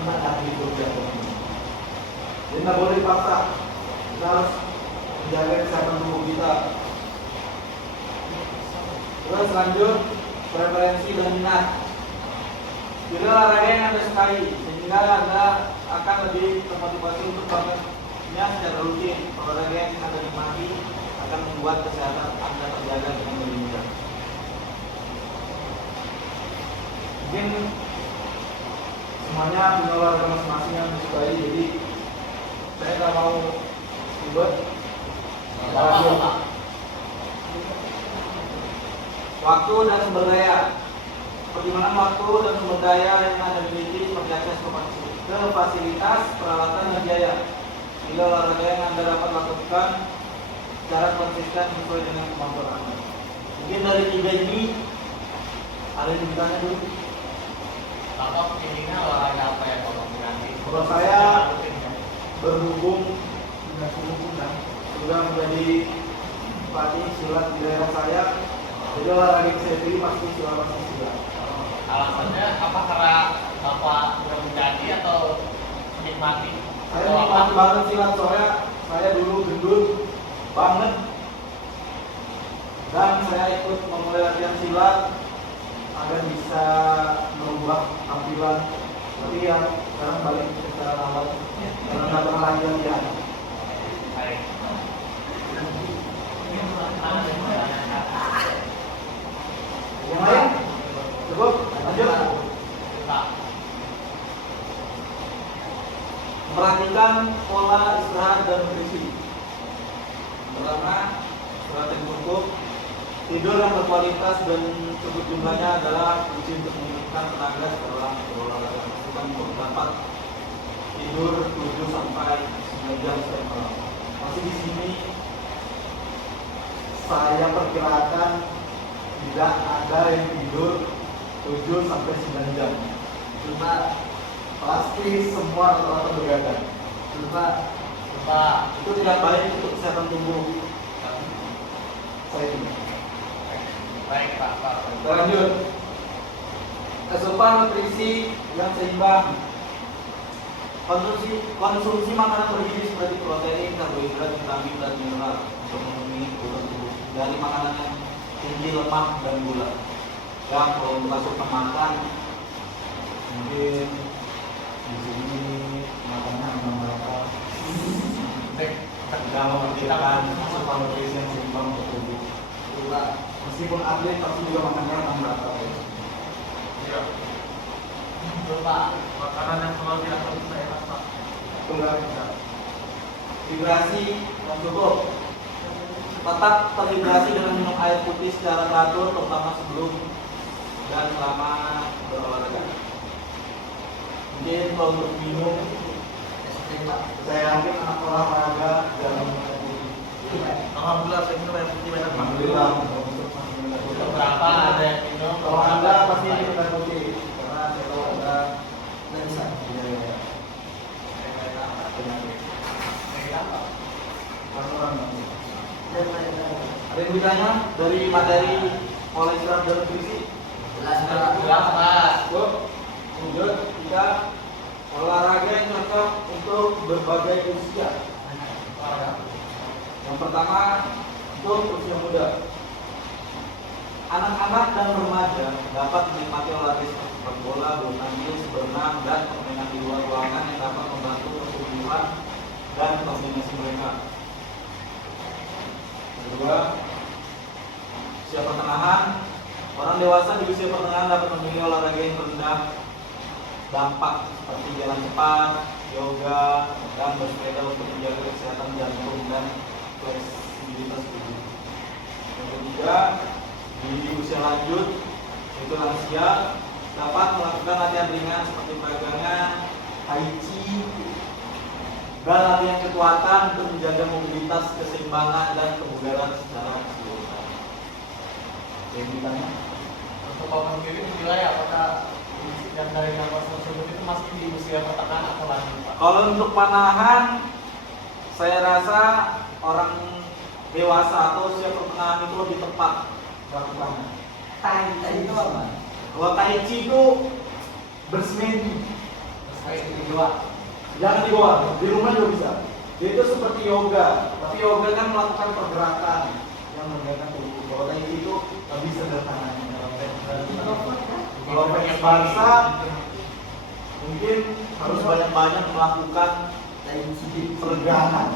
kena kaki itu jantung. Jadi nggak boleh dipaksa. Kita harus menjaga kesehatan tubuh kita. Terus lanjut, preferensi dan minat. Pilih olahraga yang Anda sukai, sehingga Anda akan lebih termotivasi untuk melakukannya secara rutin. Olahraga yang Anda nikmati akan membuat kesehatan Anda terjaga dengan lebih mudah. Mungkin semuanya punya olahraga masing-masing yang disukai, jadi saya nggak mau ribet. Waktu dan sumber daya. Pertimbangan waktu dan sumber daya yang Anda miliki seperti akses ke fasilitas, peralatan, dan biaya. Bila olahraga yang Anda dapat lakukan secara konsisten sesuai dengan kemampuan Anda. Mungkin dari 3 ini ada yang ditanya dulu. Bapak pilihnya olahraga apa ya Bapak nanti? Kalau saya berhubung sudah menjadi pelatih silat di daerah saya, jadi olahraga yang saya pilih pasti silat. Alasannya apa? Karena Bapak sudah menjadi atau menikmati? Saya menikmati banget silat, soalnya saya dulu gendut banget dan saya ikut memulai latihan silat agar bisa merubah tampilan. Tapi ya sekarang balik ke secara awal karena nggak pernah lagi latihan. Baik. Yang lain cukup, lanjut. Pak. Perhatikan pola istirahat dan nutrisi. Pertama, istirahat yang cukup. Tidur yang berkualitas dan cukup jumlahnya adalah kunci untuk meningkatkan tenaga setelah berolahraga. Pastikan dapat tidur 7 sampai 9 jam setiap malam. Masih di sini saya perkirakan tidak ada yang tidur 7 sampai 9 jam. Cuma pasti semua rata-rata begadang. Cuma itu tidak baik untuk kesehatan tubuh. Saya ini. Baik Pak. Kita lanjut. Asupan nutrisi yang seimbang. Konsumsi makanan bergizi seperti protein, karbohidrat, vitamin, dan mineral untuk memenuhi kebutuhan tubuh dari makanan yang tinggi lemak dan gula. Ya, kalau untuk asupan makan mungkin di sini makannya apa? Tidak memikirkan asupan nutrisi yang seimbang untuk tubuh. Meskipun atlet pasti juga makannya rata. Iya. Makanan yang selalu diatur saya rasa. Hidrasi yang cukup. Tetap terhidrasi dengan minum air putih secara teratur, terutama sebelum dan selama berolahraga. Mungkin kalau untuk minum, saya yakin anak olahraga jangan minum air putih. Alhamdulillah saya minum air putih banyak. Alhamdulillah. Beberapa ada yang minum. Kalau Anda pasti minum air putih, karena saya tahu Anda nggak bisa. Ada yang ditanya dari materi kolesterol dan nutrisi? Jelas Pak. Lanjut, kita olahraga yang cocok untuk berbagai usia. Yang pertama untuk usia muda. Anak-anak dan remaja dapat menikmati olahraga seperti sepak bola, bulu tangkis, berenang, dan permainan di luar ruangan yang dapat membantu pertumbuhan dan koordinasi mereka. Kedua, usia pertengahan. Orang dewasa di usia pertengahan dapat memilih olahraga yang rendah dampak seperti jalan cepat, yoga, dan bersepeda untuk menjaga kesehatan jantung dan fleksibilitas tubuh. Yang ketiga, di usia lanjut, yaitu lansia, dapat melakukan latihan ringan seperti peregangan, tai chi, dan latihan kekuatan untuk menjaga mobilitas, keseimbangan, dan kebugaran secara keseluruhan. Yang ditanya? Untuk Bapak sendiri menilai apakah yang dari gambar tersebut itu masih di usia pertengahan atau lanjut Pak? Kalau untuk panahan, saya rasa orang dewasa atau usia pertengahan itu lebih tepat melakukannya. Tai itu apa? Kalau tai chi itu bersemedi, Terus di dua. jangan di luar, di rumah juga bisa. Dia itu seperti yoga, tapi yoga kan melakukan pergerakan yang menggerakkan tubuh. Kalau tai chi itu lebih sederhana. Kalau pengen bangsa, mungkin harus banyak-banyak melakukan tai chi peregangan.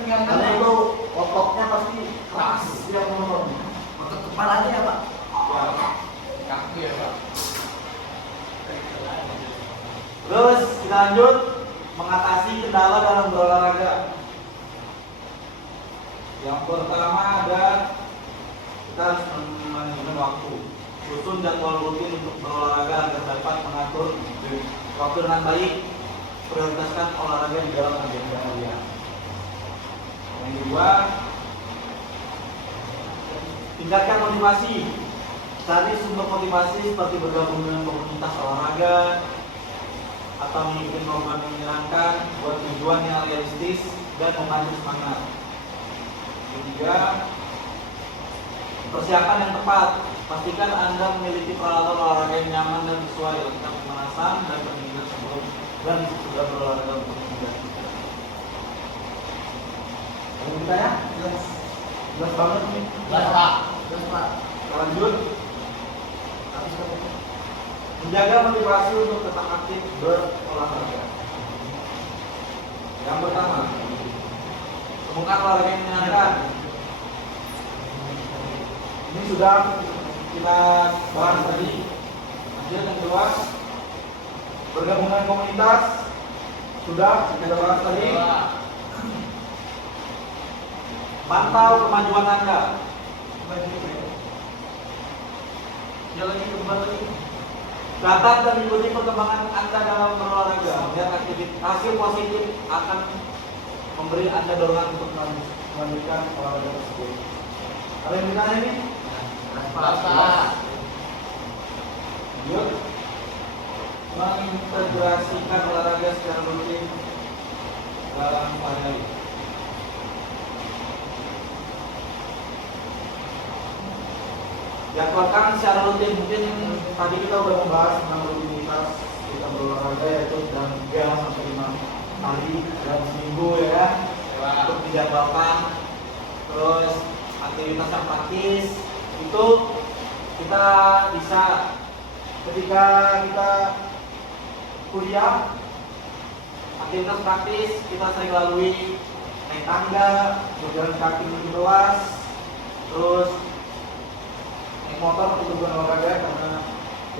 Karena itu ototnya pasti keras yang monoton. Otot kepalanya ya Pak? Kaki ya Pak. Terus kita lanjut mengatasi kendala dalam berolahraga. Yang pertama ada kita harus manajemen waktu. Susun jadwal rutin untuk berolahraga agar dapat mengatur waktu dengan baik. Prioritaskan olahraga di dalam agenda harian. Yang kedua, tingkatkan motivasi. Cari sumber motivasi seperti bergabung dengan komunitas olahraga atau mengikuti program yang menyenangkan buat tujuan yang realistis dan memacu semangat. Ketiga, persiapan yang tepat. Pastikan Anda memiliki peralatan olahraga yang nyaman dan sesuai untuk pemanasan dan pendinginan sebelum dan sudah berolahraga untuk menghindari. Kalau kita ya, jelas banget nih. Jelas Pak. Terus Pak, Lanjut, habis itu menjaga motivasi untuk tetap aktif berolahraga. Yang pertama, temukan olahraga yang menyenangkan. Ini sudah kita bahas tadi. Lanjut yang kedua, bergabungan komunitas sudah kita bahas tadi. Pantau kemajuan Anda. Dia lagi kembali lagi. Datang dan mengikuti perkembangan Anda dalam berolahraga. Melihat aktivitas hasil positif akan memberi Anda dorongan untuk melanjutkan olahraga tersebut. Ada yang bertanya nih? Yuk, mengintegrasikan olahraga secara rutin dalam hari-hari. Jadwalkan secara rutin. Mungkin tadi kita udah membahas tentang rutinitas kita berolahraga, yaitu dalam 3 sampai 5 kali dalam seminggu ya, untuk dijadwalkan. Terus aktivitas yang praktis itu kita bisa ketika kita kuliah, aktivitas praktis kita sering lalui naik tangga, berjalan kaki menuju kelas, terus naik motor untuk berolahraga karena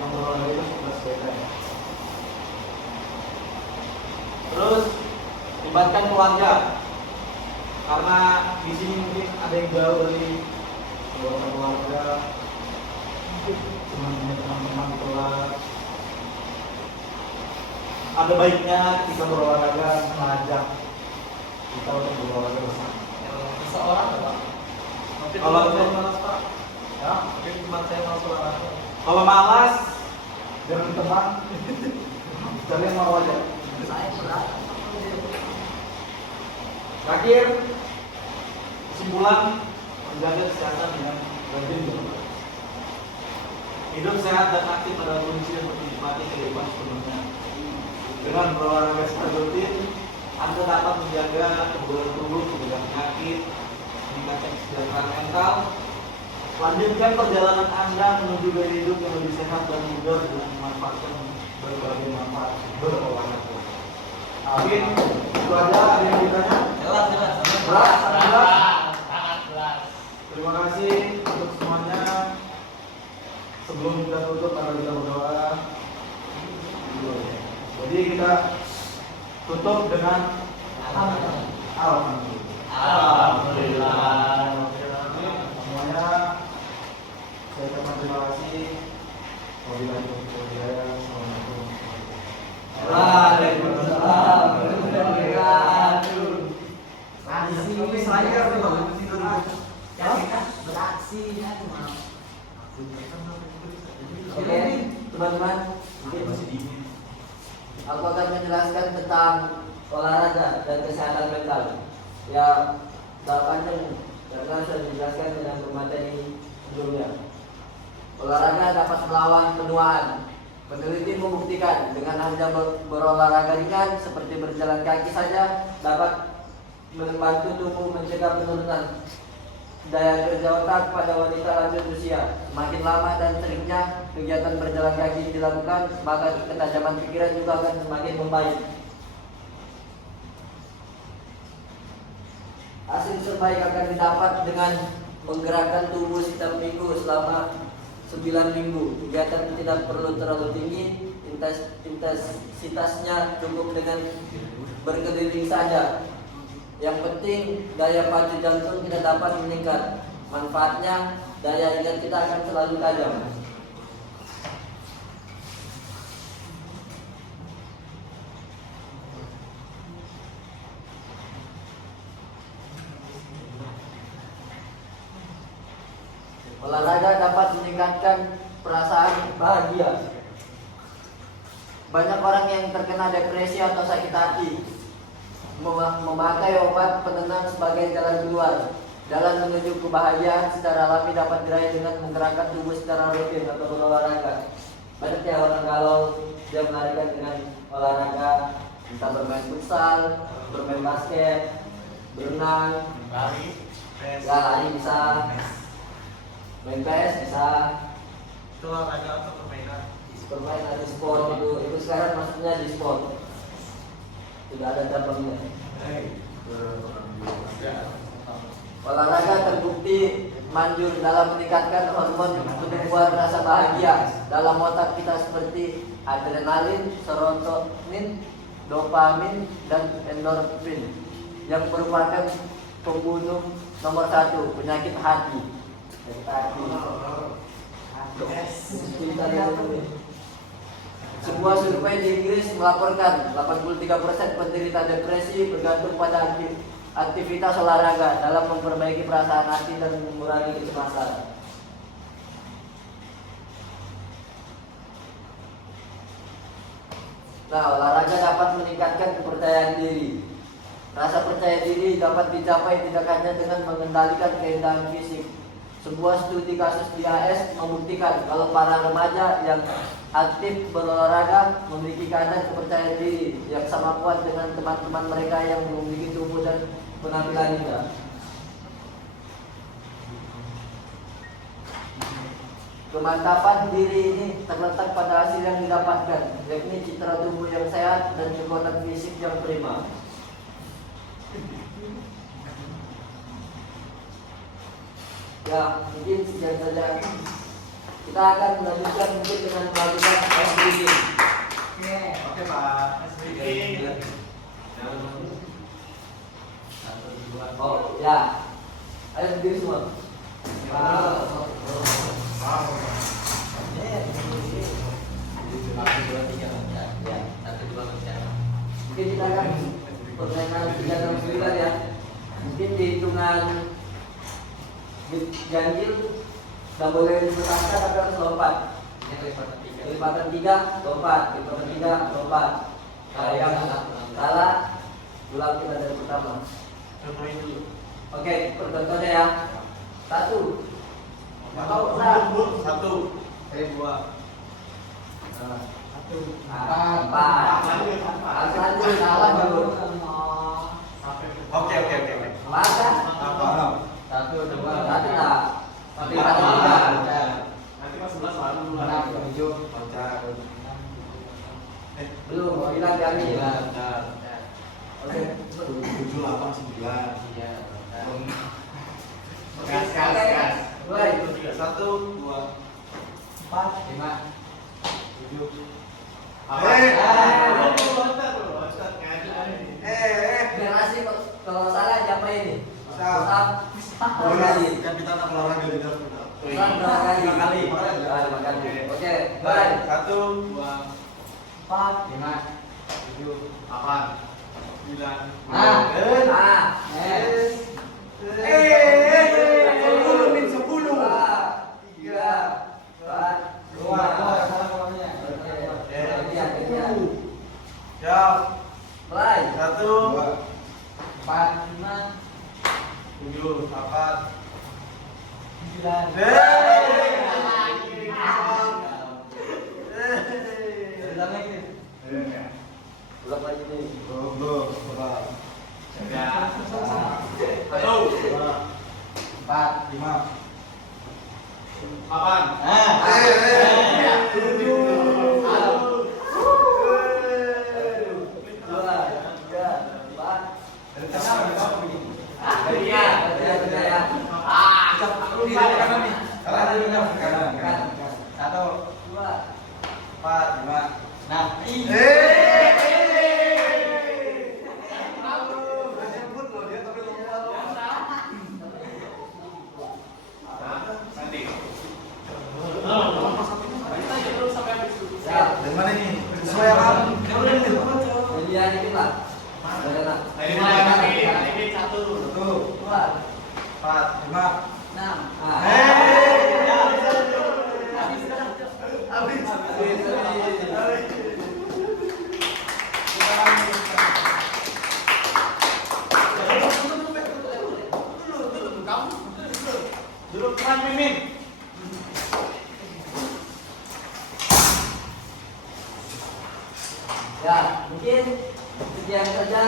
yang berolahraga itu sudah sepeda ya. Terus libatkan keluarga karena di sini mungkin ada yang jauh dari keluarga, teman-teman di kelas. Ada baiknya ketika berolahraga mengajak kita untuk berolahraga bersama. Seorang Pak. Kalau saya malas Pak, Ya, mungkin teman saya mau olahraga. kalau malas jangan teman, cari yang mau aja. Saya berat. Terakhir, kesimpulan, menjaga kesehatan dengan rajin berolahraga. Hidup sehat dan aktif adalah kunci untuk menikmati kehidupan sepenuhnya. Dengan berolahraga secara rutin, Anda dapat menjaga kebugaran tubuh, mencegah penyakit, meningkatkan kesejahteraan mental, lanjutkan perjalanan Anda menuju gaya hidup yang lebih sehat dan bugar dengan memanfaatkan berbagai manfaat berolahraga. Mungkin itu aja. Ada yang ditanya? Jelas. Berat? Jelas? Sangat jelas. Terima kasih untuk semuanya. Sebelum kita tutup, karena kita berdoa. Jadi kita tutup dengan Alhamdulillah. Alhamdulillah. Semuanya saya ucapkan terima kasih. Wabillahi taufiq wal hidayah. Assalamualaikum. Waalaikumsalam warahmatullahi wabarakatuh. Ini saya beraksi. Oke, teman-teman, aku akan menjelaskan tentang olahraga dan kesehatan mental. Ya, panjang karena sudah dijelaskan dalam materi sebelumnya. Olahraga dapat melawan penuaan. Peneliti membuktikan dengan hanya berolahraga ringan seperti berjalan kaki saja dapat membantu tubuh mencegah penurunan daya kerja otak pada wanita lanjut usia. Semakin lama dan seringnya kegiatan berjalan kaki dilakukan, maka ketajaman pikiran juga akan semakin membaik. Hasil terbaik akan didapat dengan menggerakkan tubuh setiap minggu selama 9 minggu. Kegiatan tidak perlu terlalu tinggi, intensitasnya cukup dengan berkeliling saja. Yang penting daya pacu jantung kita dapat meningkat. Manfaatnya daya ingat kita akan selalu tajam. Olahraga dapat meningkatkan perasaan bahagia. Banyak orang yang terkena depresi atau sakit hati memakai obat penenang sebagai jalan keluar. Jalan menuju kebahagiaan secara alami dapat diraih dengan menggerakkan tubuh secara rutin atau berolahraga. Banyak ya orang kalau dia melarikan dengan olahraga, bisa bermain futsal, bermain basket, berenang, lari bisa, main PS bisa. itu olahraga atau permainan? Permainan di sport itu sekarang maksudnya di sport. Tidak ada cabangnya. Olahraga terbukti manjur dalam meningkatkan hormon penumbuhan rasa bahagia dalam otak kita seperti adrenalin, serotonin, dopamin, dan endorfin yang merupakan pembunuh nomor 1 penyakit hati. Sebuah survei di Inggris melaporkan 83% penderita depresi bergantung pada aktivitas olahraga dalam memperbaiki perasaan hati dan mengurangi kecemasan. Nah, olahraga dapat meningkatkan kepercayaan diri. Rasa percaya diri dapat dicapai tidak hanya dengan mengendalikan keindahan fisik. Sebuah studi kasus di AS membuktikan kalau para remaja yang aktif berolahraga memiliki kadar kepercayaan diri yang sama kuat dengan teman-teman mereka yang memiliki tubuh dan penampilan indah. Kemantapan diri ini terletak pada hasil yang didapatkan, yakni citra tubuh yang sehat dan kekuatan fisik yang prima. Ya, mungkin sekian saja. Kita akan melanjutkan mungkin dengan melakukan tes breathing. Oke Pak. Oh, ya. Ayo berdiri semua. Mungkin kita akan permainan 369 ya. Mungkin di hitungan ganjil nggak boleh dipertahankan tapi harus lompat. Lipatan 3 lompat, lipatan 3 lompat. Kalau yang salah ulang kita dari pertama. Oke, percontohnya ya. 1. Satu. Dua. 4. Harus lanjut, salah dulu. Oke. Masa? Paham. 1, 2, 1 tak. Lipatan 3. Nanti pas 11 lalu dulu. 6, 7. Belum, bilang kami. Oke. 7, 8, 9. Gas. Mulai. 1, 2, 4, 5. 7. Generasi kalau salah siapa ini? Ustaz. Dua kali. Kan kita tak olahraga di dalam. Ustaz dua kali. 5 kali. Lima kali. Oke, mulai. 1, 2, 4, 5, 7, 8, 9. Nah, Siap. mulai. 1, 4, 5, 7, 8. 9. Ulang lagi nih. Ulang lagi nih. Belum. Coba. 1, 4, 5. 8. Dari mana nih? Sesuai apa? Pilihan ini lah. Ini lagi 1. 1, 4, 5. 6. Duduk depan Mimin. Ya, mungkin sekian saja.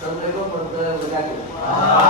Assalamualaikum warahmatullahi wabarakatuh.